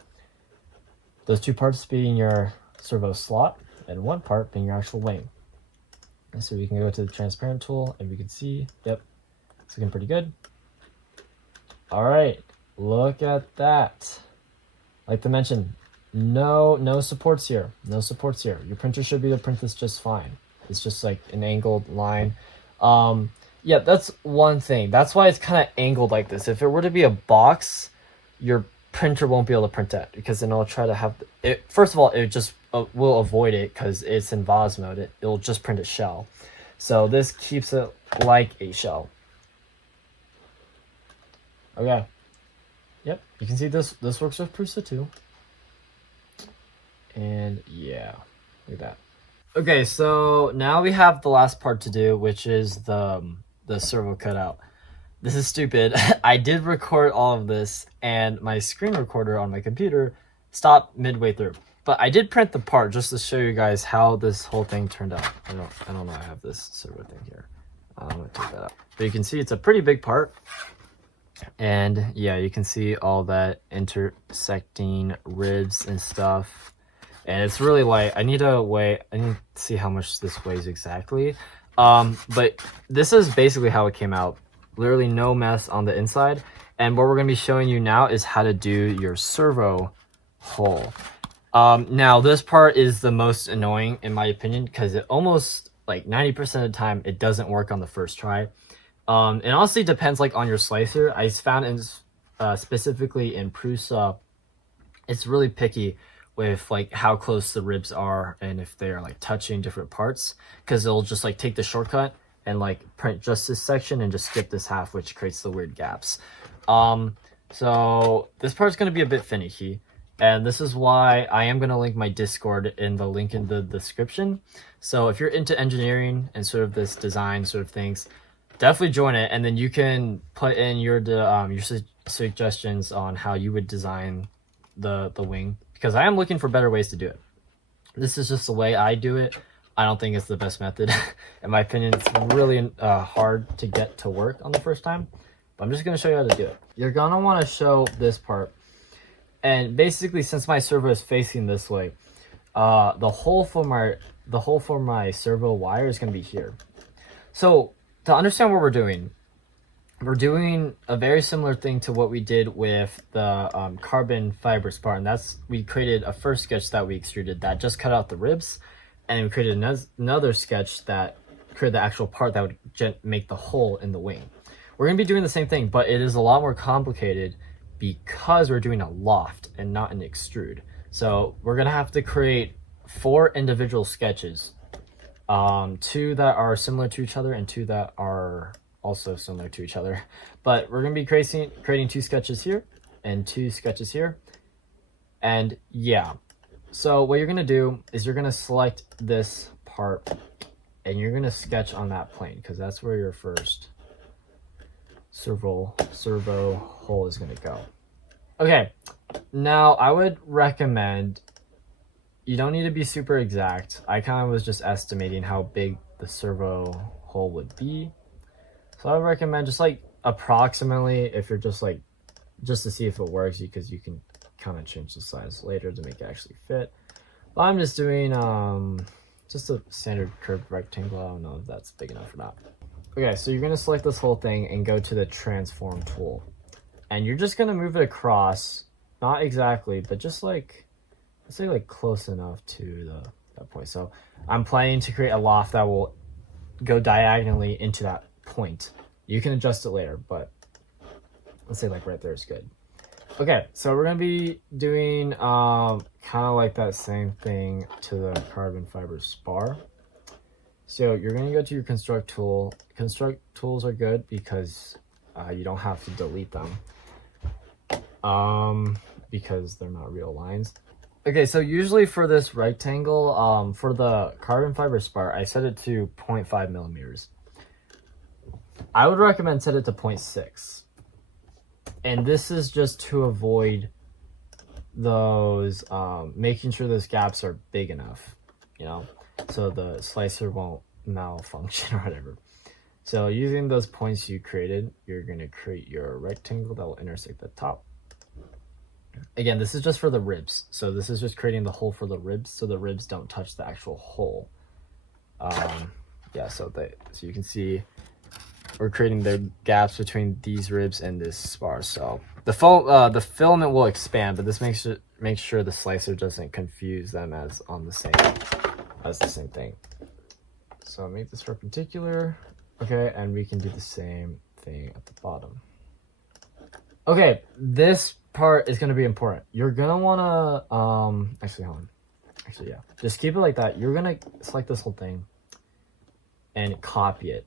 Those 2 parts being your servo slot, and 1 part being your actual wing. And so we can go to the transparent tool, and we can see, yep, it's looking pretty good. All right, look at that. Like to mention, no supports here. No supports here. Your printer should be able to print this just fine. It's just like an angled line. Yeah, that's one thing. That's why it's kind of angled like this. If it were to be a box, your printer won't be able to print that, because then it'll try to have it. First of all, it just will avoid it because it's in VOS mode. It'll just print a shell. So this keeps it like a shell. Okay. Yep, you can see this works with Prusa too. And yeah, look at that. Okay, so now we have the last part to do, which is the servo cutout. This is stupid. I did record all of this, and my screen recorder on my computer stopped midway through. But I did print the part just to show you guys how this whole thing turned out. I don't know. I have this servo thing here. I'm gonna take that out. But you can see it's a pretty big part. And yeah, you can see all that intersecting ribs and stuff. And it's really light. I need to see how much this weighs exactly. But this is basically how it came out. Literally no mess on the inside. And what we're going to be showing you now is how to do your servo hole. Now this part is the most annoying in my opinion, because it almost like 90% of the time it doesn't work on the first try. It honestly depends like on your slicer. I found in specifically in Prusa, it's really picky with like how close the ribs are and if they are like touching different parts, because it'll just like take the shortcut and like print just this section and just skip this half, which creates the weird gaps. So this part's going to be a bit finicky, and this is why I am going to link my Discord in the link in the description. So if you're into engineering and sort of this design sort of things, definitely join it, and then you can put in your suggestions on how you would design the wing, because I am looking for better ways to do it. This is just the way I do it. I don't think it's the best method. In my opinion, it's really hard to get to work on the first time, but I'm just going to show you how to do it. You're going to want to show this part, and basically since my servo is facing this way, the hole for my servo wire is going to be here. So to understand what we're doing a very similar thing to what we did with the carbon fiber spar, and that's, we created a first sketch that we extruded that just cut out the ribs, and we created another sketch that created the actual part that would make the hole in the wing. We're going to be doing the same thing, but it is a lot more complicated because we're doing a loft and not an extrude. So we're going to have to create 4 individual sketches, 2 that are similar to each other and 2 that are also similar to each other. But we're going to be creating 2 sketches here and 2 sketches here. And yeah, so what you're going to do is you're going to select this part and you're going to sketch on that plane, because that's where your first servo hole is going to go. Okay, now I would recommend, you don't need to be super exact. I kind of was just estimating how big the servo hole would be. So I would recommend just like approximately, if you're just to see if it works, because you can kind of change the size later to make it actually fit. But I'm just doing just a standard curved rectangle. I don't know if that's big enough or not. Okay, so you're going to select this whole thing and go to the transform tool. And you're just going to move it across, not exactly, but just like, let's say like close enough to that point. So I'm planning to create a loft that will go diagonally into that point. You can adjust it later, but let's say like right there is good. Okay, so we're going to be doing kind of like that same thing to the carbon fiber spar. So you're going to go to your construct tool. Construct tools are good because you don't have to delete them because they're not real lines. Okay, so usually for this rectangle, for the carbon fiber spar, I set it to 0.5 millimeters. I would recommend set it to 0.6. And this is just to avoid those, making sure those gaps are big enough, you know, so the slicer won't malfunction or whatever. So using those points you created, you're going to create your rectangle that will intersect the top. Again, this is just for the ribs. So this is just creating the hole for the ribs so the ribs don't touch the actual hole. Yeah, so you can see we're creating the gaps between these ribs and this spar. So the filament will expand, but this makes sure the slicer doesn't confuse them as the same thing. So make this perpendicular. Okay, and we can do the same thing at the bottom. Okay, this part is gonna be important. You're gonna wanna yeah, just keep it like that. You're gonna select this whole thing and copy it.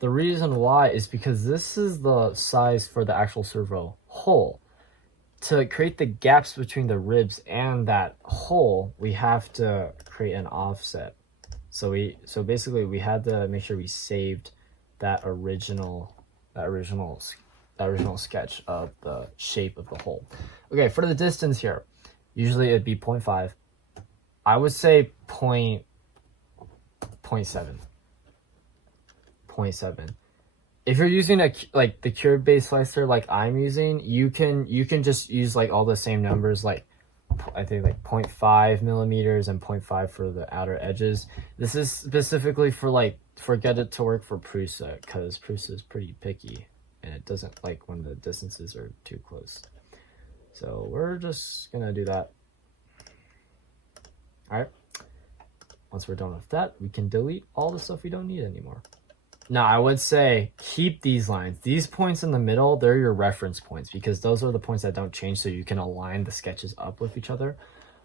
The reason why is because this is the size for the actual servo hole. To create the gaps between the ribs and that hole, we have to create an offset. So basically we had to make sure we saved that original sketch of the shape of the hole. Okay, for the distance here, usually it'd be 0.5. I would say 0.7. 0.7. If you're using the cube based slicer like I'm using, you can just use like all the same numbers, like I think like 0.5 millimeters and 0.5 for the outer edges. This is specifically for get it to work for Prusa, because Prusa is pretty picky and it doesn't like when the distances are too close. So we're just gonna do that. All right. Once we're done with that, we can delete all the stuff we don't need anymore. Now, I would say keep these lines. These points in the middle, they're your reference points because those are the points that don't change, so you can align the sketches up with each other.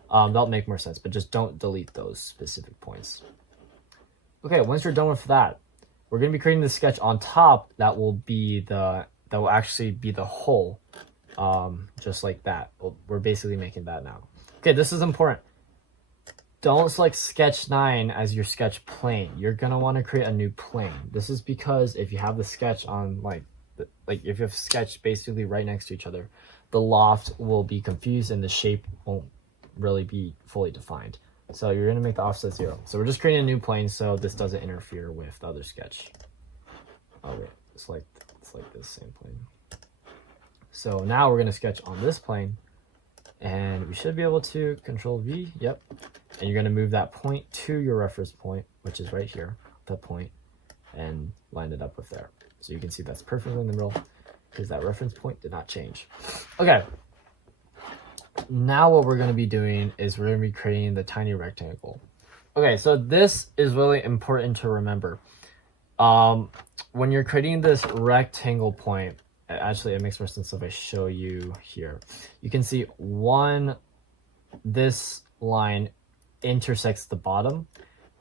That'll make more sense, but just don't delete those specific points. Okay, once you're done with that, we're going to be creating the sketch on top that will actually be the hole, just like that. We're basically making that now. Okay, this is important. Don't select sketch 9 as your sketch plane. You're gonna want to create a new plane. This is because if you have the sketch on if you have sketch basically right next to each other, the loft will be confused and the shape won't really be fully defined. So you're gonna make the offset 0. So we're just creating a new plane so this doesn't interfere with the other sketch. Oh wait, it's like this same plane. So now we're gonna sketch on this plane, and we should be able to Control V. Yep. And you're going to move that point to your reference point, which is right here, that point, and line it up with there. So you can see that's perfectly in the middle because that reference point did not change. Okay. Now what we're going to be doing is we're going to be creating the tiny rectangle. Okay, so this is really important to remember. When you're creating this rectangle point, actually it makes more sense if I show you here. You can see this line intersects the bottom,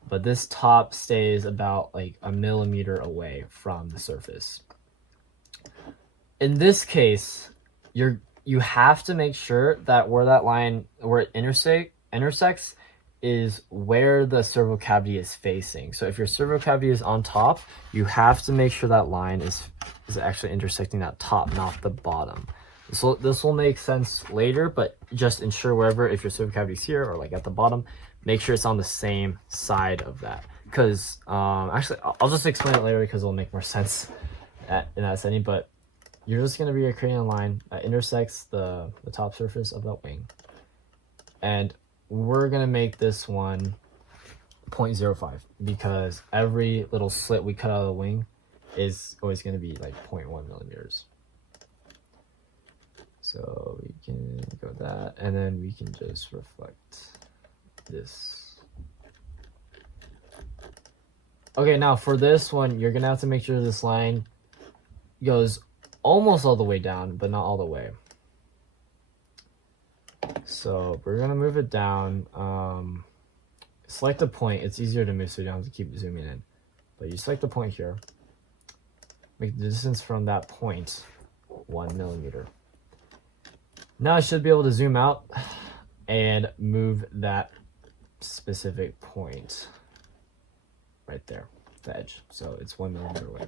but this top stays about like a millimeter away from the surface. In this case, you have to make sure that where it intersects is where the servo cavity is facing. So if your servo cavity is on top, you have to make sure that line is actually intersecting that top, not the bottom. So this will make sense later, but just ensure if your servo cavity is here or like at the bottom, make sure it's on the same side of that. Because actually, I'll just explain it later because it'll make more sense in that setting. But you're just going to be creating a line that intersects the top surface of that wing. And we're going to make this one 0.05 because every little slit we cut out of the wing is always going to be like 0.1 millimeters. So we can go that, and then we can just reflect this. Okay, now for this one, you're gonna have to make sure this line goes almost all the way down, but not all the way. So we're gonna move it down, select a point. It's easier to move so you don't have to keep zooming in. But you select the point here. Make the distance from that point 1 millimeter. Now I should be able to zoom out and move that specific point right there, the edge. So it's 1 millimeter away.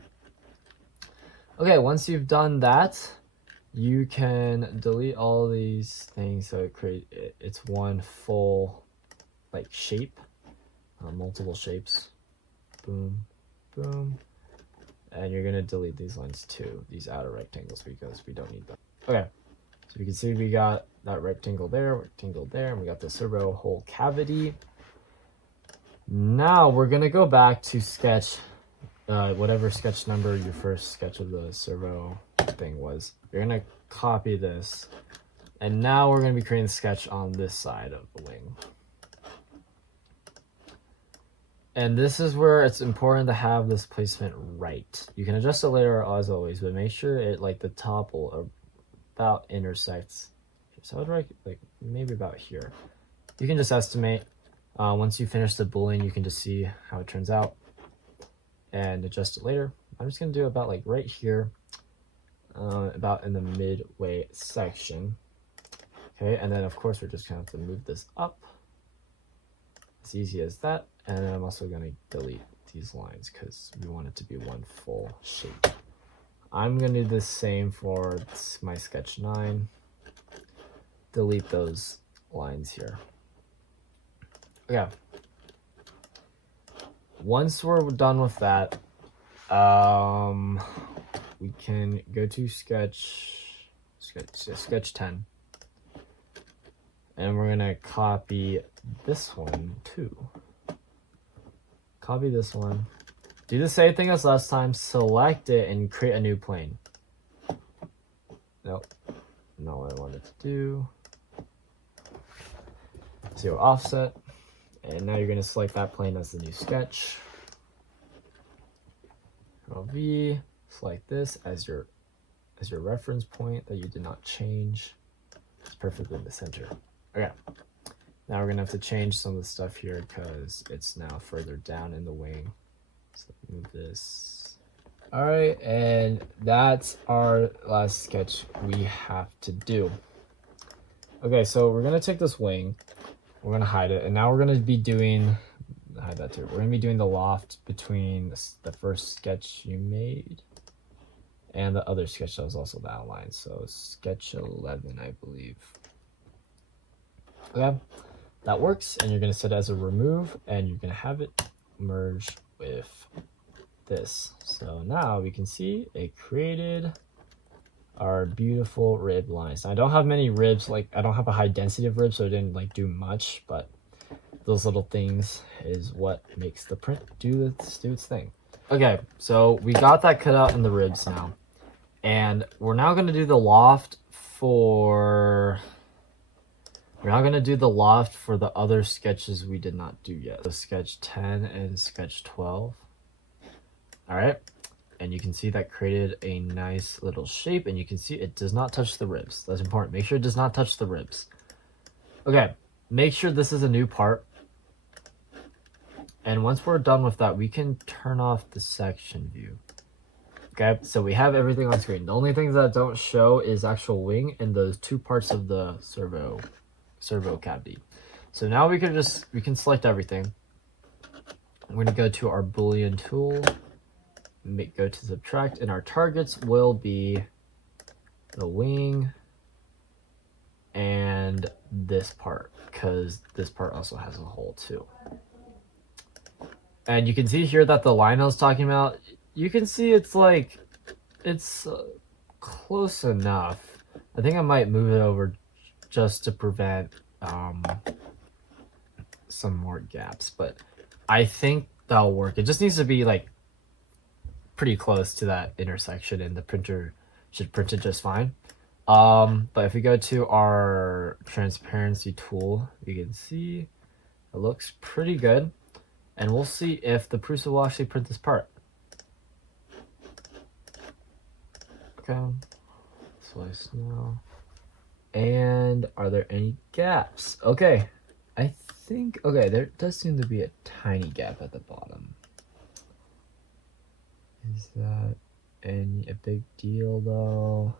Okay, once you've done that, you can delete all these things so it's one full like shape, multiple shapes. Boom, boom. And you're gonna delete these lines too, these outer rectangles, because we don't need them. Okay, so you can see we got that rectangle there, and we got the servo hole cavity. Now we're gonna go back to sketch whatever sketch number your first sketch of the servo thing was. You're gonna copy this, and now we're gonna be creating a sketch on this side of the wing. And this is where it's important to have this placement right. You can adjust it later as always, but make sure it like the top will about intersects. So I would like maybe about here. You can just estimate. Once you finish the Boolean, you can just see how it turns out and adjust it later. I'm just gonna do about like right here, about in the midway section. Okay, and then of course we're just gonna have to move this up. As easy as that. And then I'm also gonna delete these lines because we want it to be one full shape. I'm gonna do the same for my sketch 9. Delete those lines here. Okay. Once we're done with that, we can go to sketch 10. And we're gonna copy this one too. Copy this one. Do the same thing as last time. Select it and create a new plane. Nope. Not what I wanted to do. 0 offset. And now you're going to select that plane as the new sketch. Control V. Select this as your reference point that you did not change. It's perfectly in the center. Okay. Now we're gonna have to change some of the stuff here because it's now further down in the wing. So move this. All right, and that's our last sketch we have to do. Okay, so we're gonna take this wing, we're gonna hide it, and now we're gonna be doing, hide that too. We're gonna be doing the loft between the first sketch you made and the other sketch that was also the outline. So sketch 11, I believe. Okay. That works, and you're going to set it as a remove, and you're going to have it merge with this. So now we can see it created our beautiful rib lines. Now, I don't have many ribs, like I don't have a high density of ribs, so it didn't like do much, but those little things is what makes the print do its thing. Okay, so we got that cut out in the ribs now, and we're now going to do the loft for... We're not going to do the loft for the other sketches we did not do yet. So sketch 10 and sketch 12. All right. And you can see that created a nice little shape, and you can see it does not touch the ribs. That's important. Make sure it does not touch the ribs. Okay. Make sure this is a new part. And once we're done with that, we can turn off the section view. Okay. So we have everything on screen. The only things that don't show is actual wing and those 2 parts of the servo cavity. So now we can select everything. I'm going to go to our Boolean tool, go to subtract, and our targets will be the wing and this part, because this part also has a hole too. And you can see here that the line I was talking about, you can see it's like, it's close enough. I think I might move it over just to prevent some more gaps, but I think that'll work. It just needs to be like pretty close to that intersection, and the printer should print it just fine. But if we go to our transparency tool, you can see it looks pretty good, and we'll see if the Prusa will actually print this part. Okay, slice now. And are there any gaps? Okay, I think, okay, there does seem to be a tiny gap at the bottom. Is that a big deal though?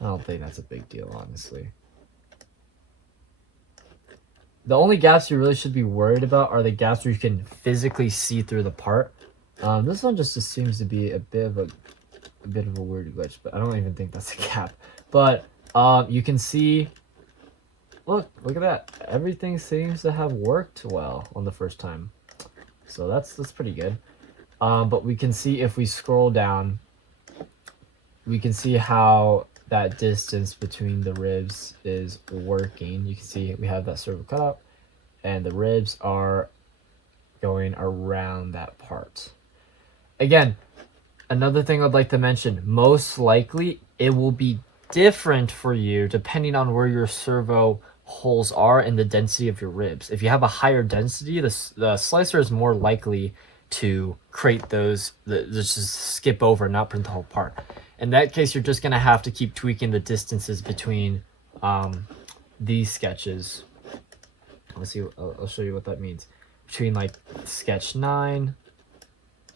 I don't think that's a big deal, honestly. The only gaps you really should be worried about are the gaps where you can physically see through the part. This one just seems to be a bit of a weird glitch, but I don't even think that's a gap. But you can see, look at that. Everything seems to have worked well on the first time, so that's pretty good. But we can see if we scroll down, we can see how that distance between the ribs is working. You can see we have that servo cutout, and the ribs are going around that part. Again, another thing I'd like to mention, most likely it will be different for you depending on where your servo holes are and the density of your ribs. If you have a higher density, the slicer is more likely to create those, just skip over and not print the whole part. In that case, you're just gonna have to keep tweaking the distances between these sketches. Let's see, I'll show you what that means. Between like sketch 9,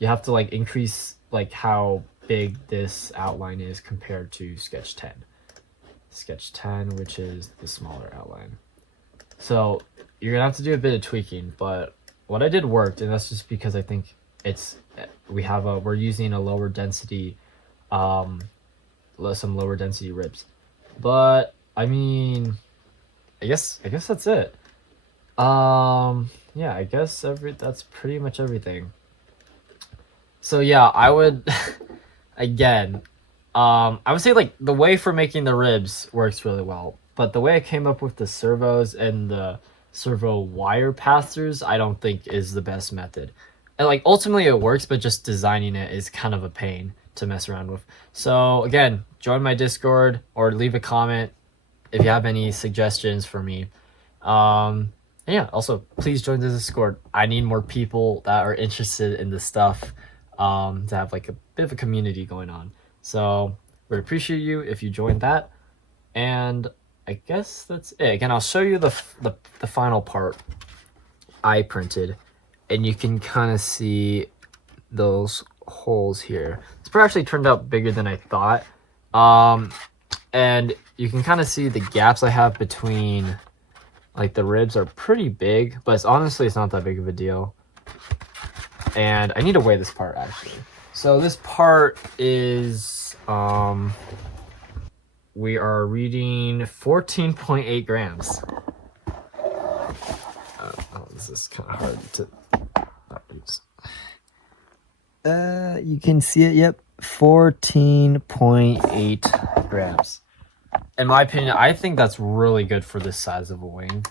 you have to like increase like how big this outline is compared to sketch 10. Sketch 10, which is the smaller outline. So you're gonna have to do a bit of tweaking, but what I did worked, and that's just because I think we're using a lower density, some lower density ribs. But I mean, I guess that's it. Yeah, I guess that's pretty much everything. So yeah, I would again, I would say like the way for making the ribs works really well, but the way I came up with the servos and the servo wire pass-throughs, I don't think is the best method. And like ultimately it works, but just designing it is kind of a pain to mess around with. So again, join my Discord or leave a comment if you have any suggestions for me. Yeah, also please join the Discord. I need more people that are interested in this stuff, to have like a bit of a community going on. So we appreciate you if you joined that. And I guess that's it. Again, I'll show you the final part I printed, and you can kind of see those holes here. This part actually turned out bigger than I thought. And you can kind of see the gaps I have between, like the ribs are pretty big, but honestly it's not that big of a deal. And I need to weigh this part actually. So this part is we are reading 14.8 grams. This is kind of hard to you can see it. Yep, 14.8 grams. In my opinion, I think that's really good for this size of a wing.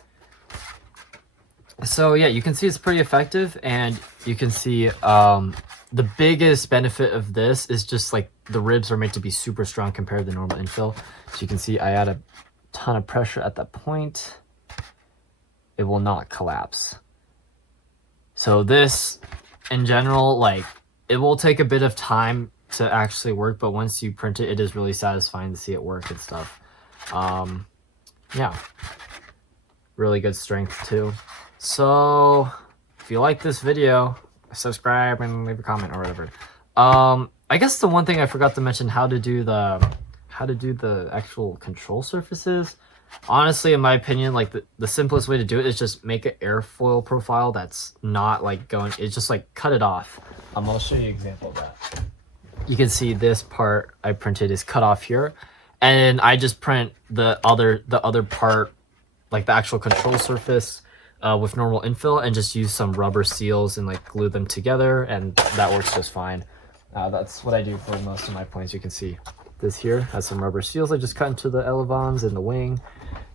So yeah, you can see it's pretty effective, and you can see the biggest benefit of this is just like the ribs are made to be super strong compared to normal infill. So you can see I add a ton of pressure at that point. It will not collapse. So this, in general, like it will take a bit of time to actually work, but once you print it, it is really satisfying to see it work and stuff. Yeah, really good strength too. So if you like this video, subscribe and leave a comment or whatever. I guess the one thing I forgot to mention, how to do the actual control surfaces. Honestly, in my opinion, like the simplest way to do it is just make an airfoil profile that's not like going, it's just like cut it off. I'll show you an example of that. You can see this part I printed is cut off here, and I just print the other part, like the actual control surface, with normal infill, and just use some rubber seals and like glue them together, and that works just fine. That's what I do for most of my points. You can see this here has some rubber seals I just cut into the elevons and the wing.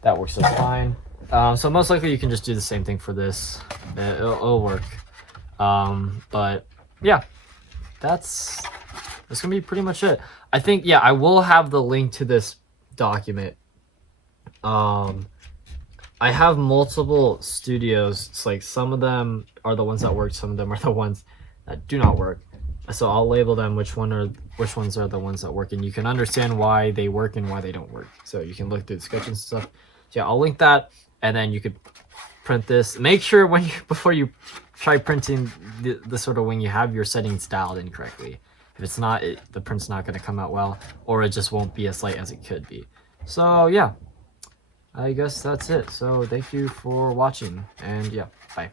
That works just fine. So most likely you can just do the same thing for this. It'll work. But yeah, that's gonna be pretty much it. I think, yeah, I will have the link to this document. I have multiple studios. It's like some of them are the ones that work, some of them are the ones that do not work. So I'll label them which ones are the ones that work, and you can understand why they work and why they don't work. So you can look through the sketches and stuff. So yeah, I'll link that, and then you could print this. Make sure when you before you try printing the sort of wing, you have your settings dialed in correctly. If it's not, the print's not going to come out well, or it just won't be as light as it could be. So yeah, I guess that's it. So thank you for watching, and yeah, bye.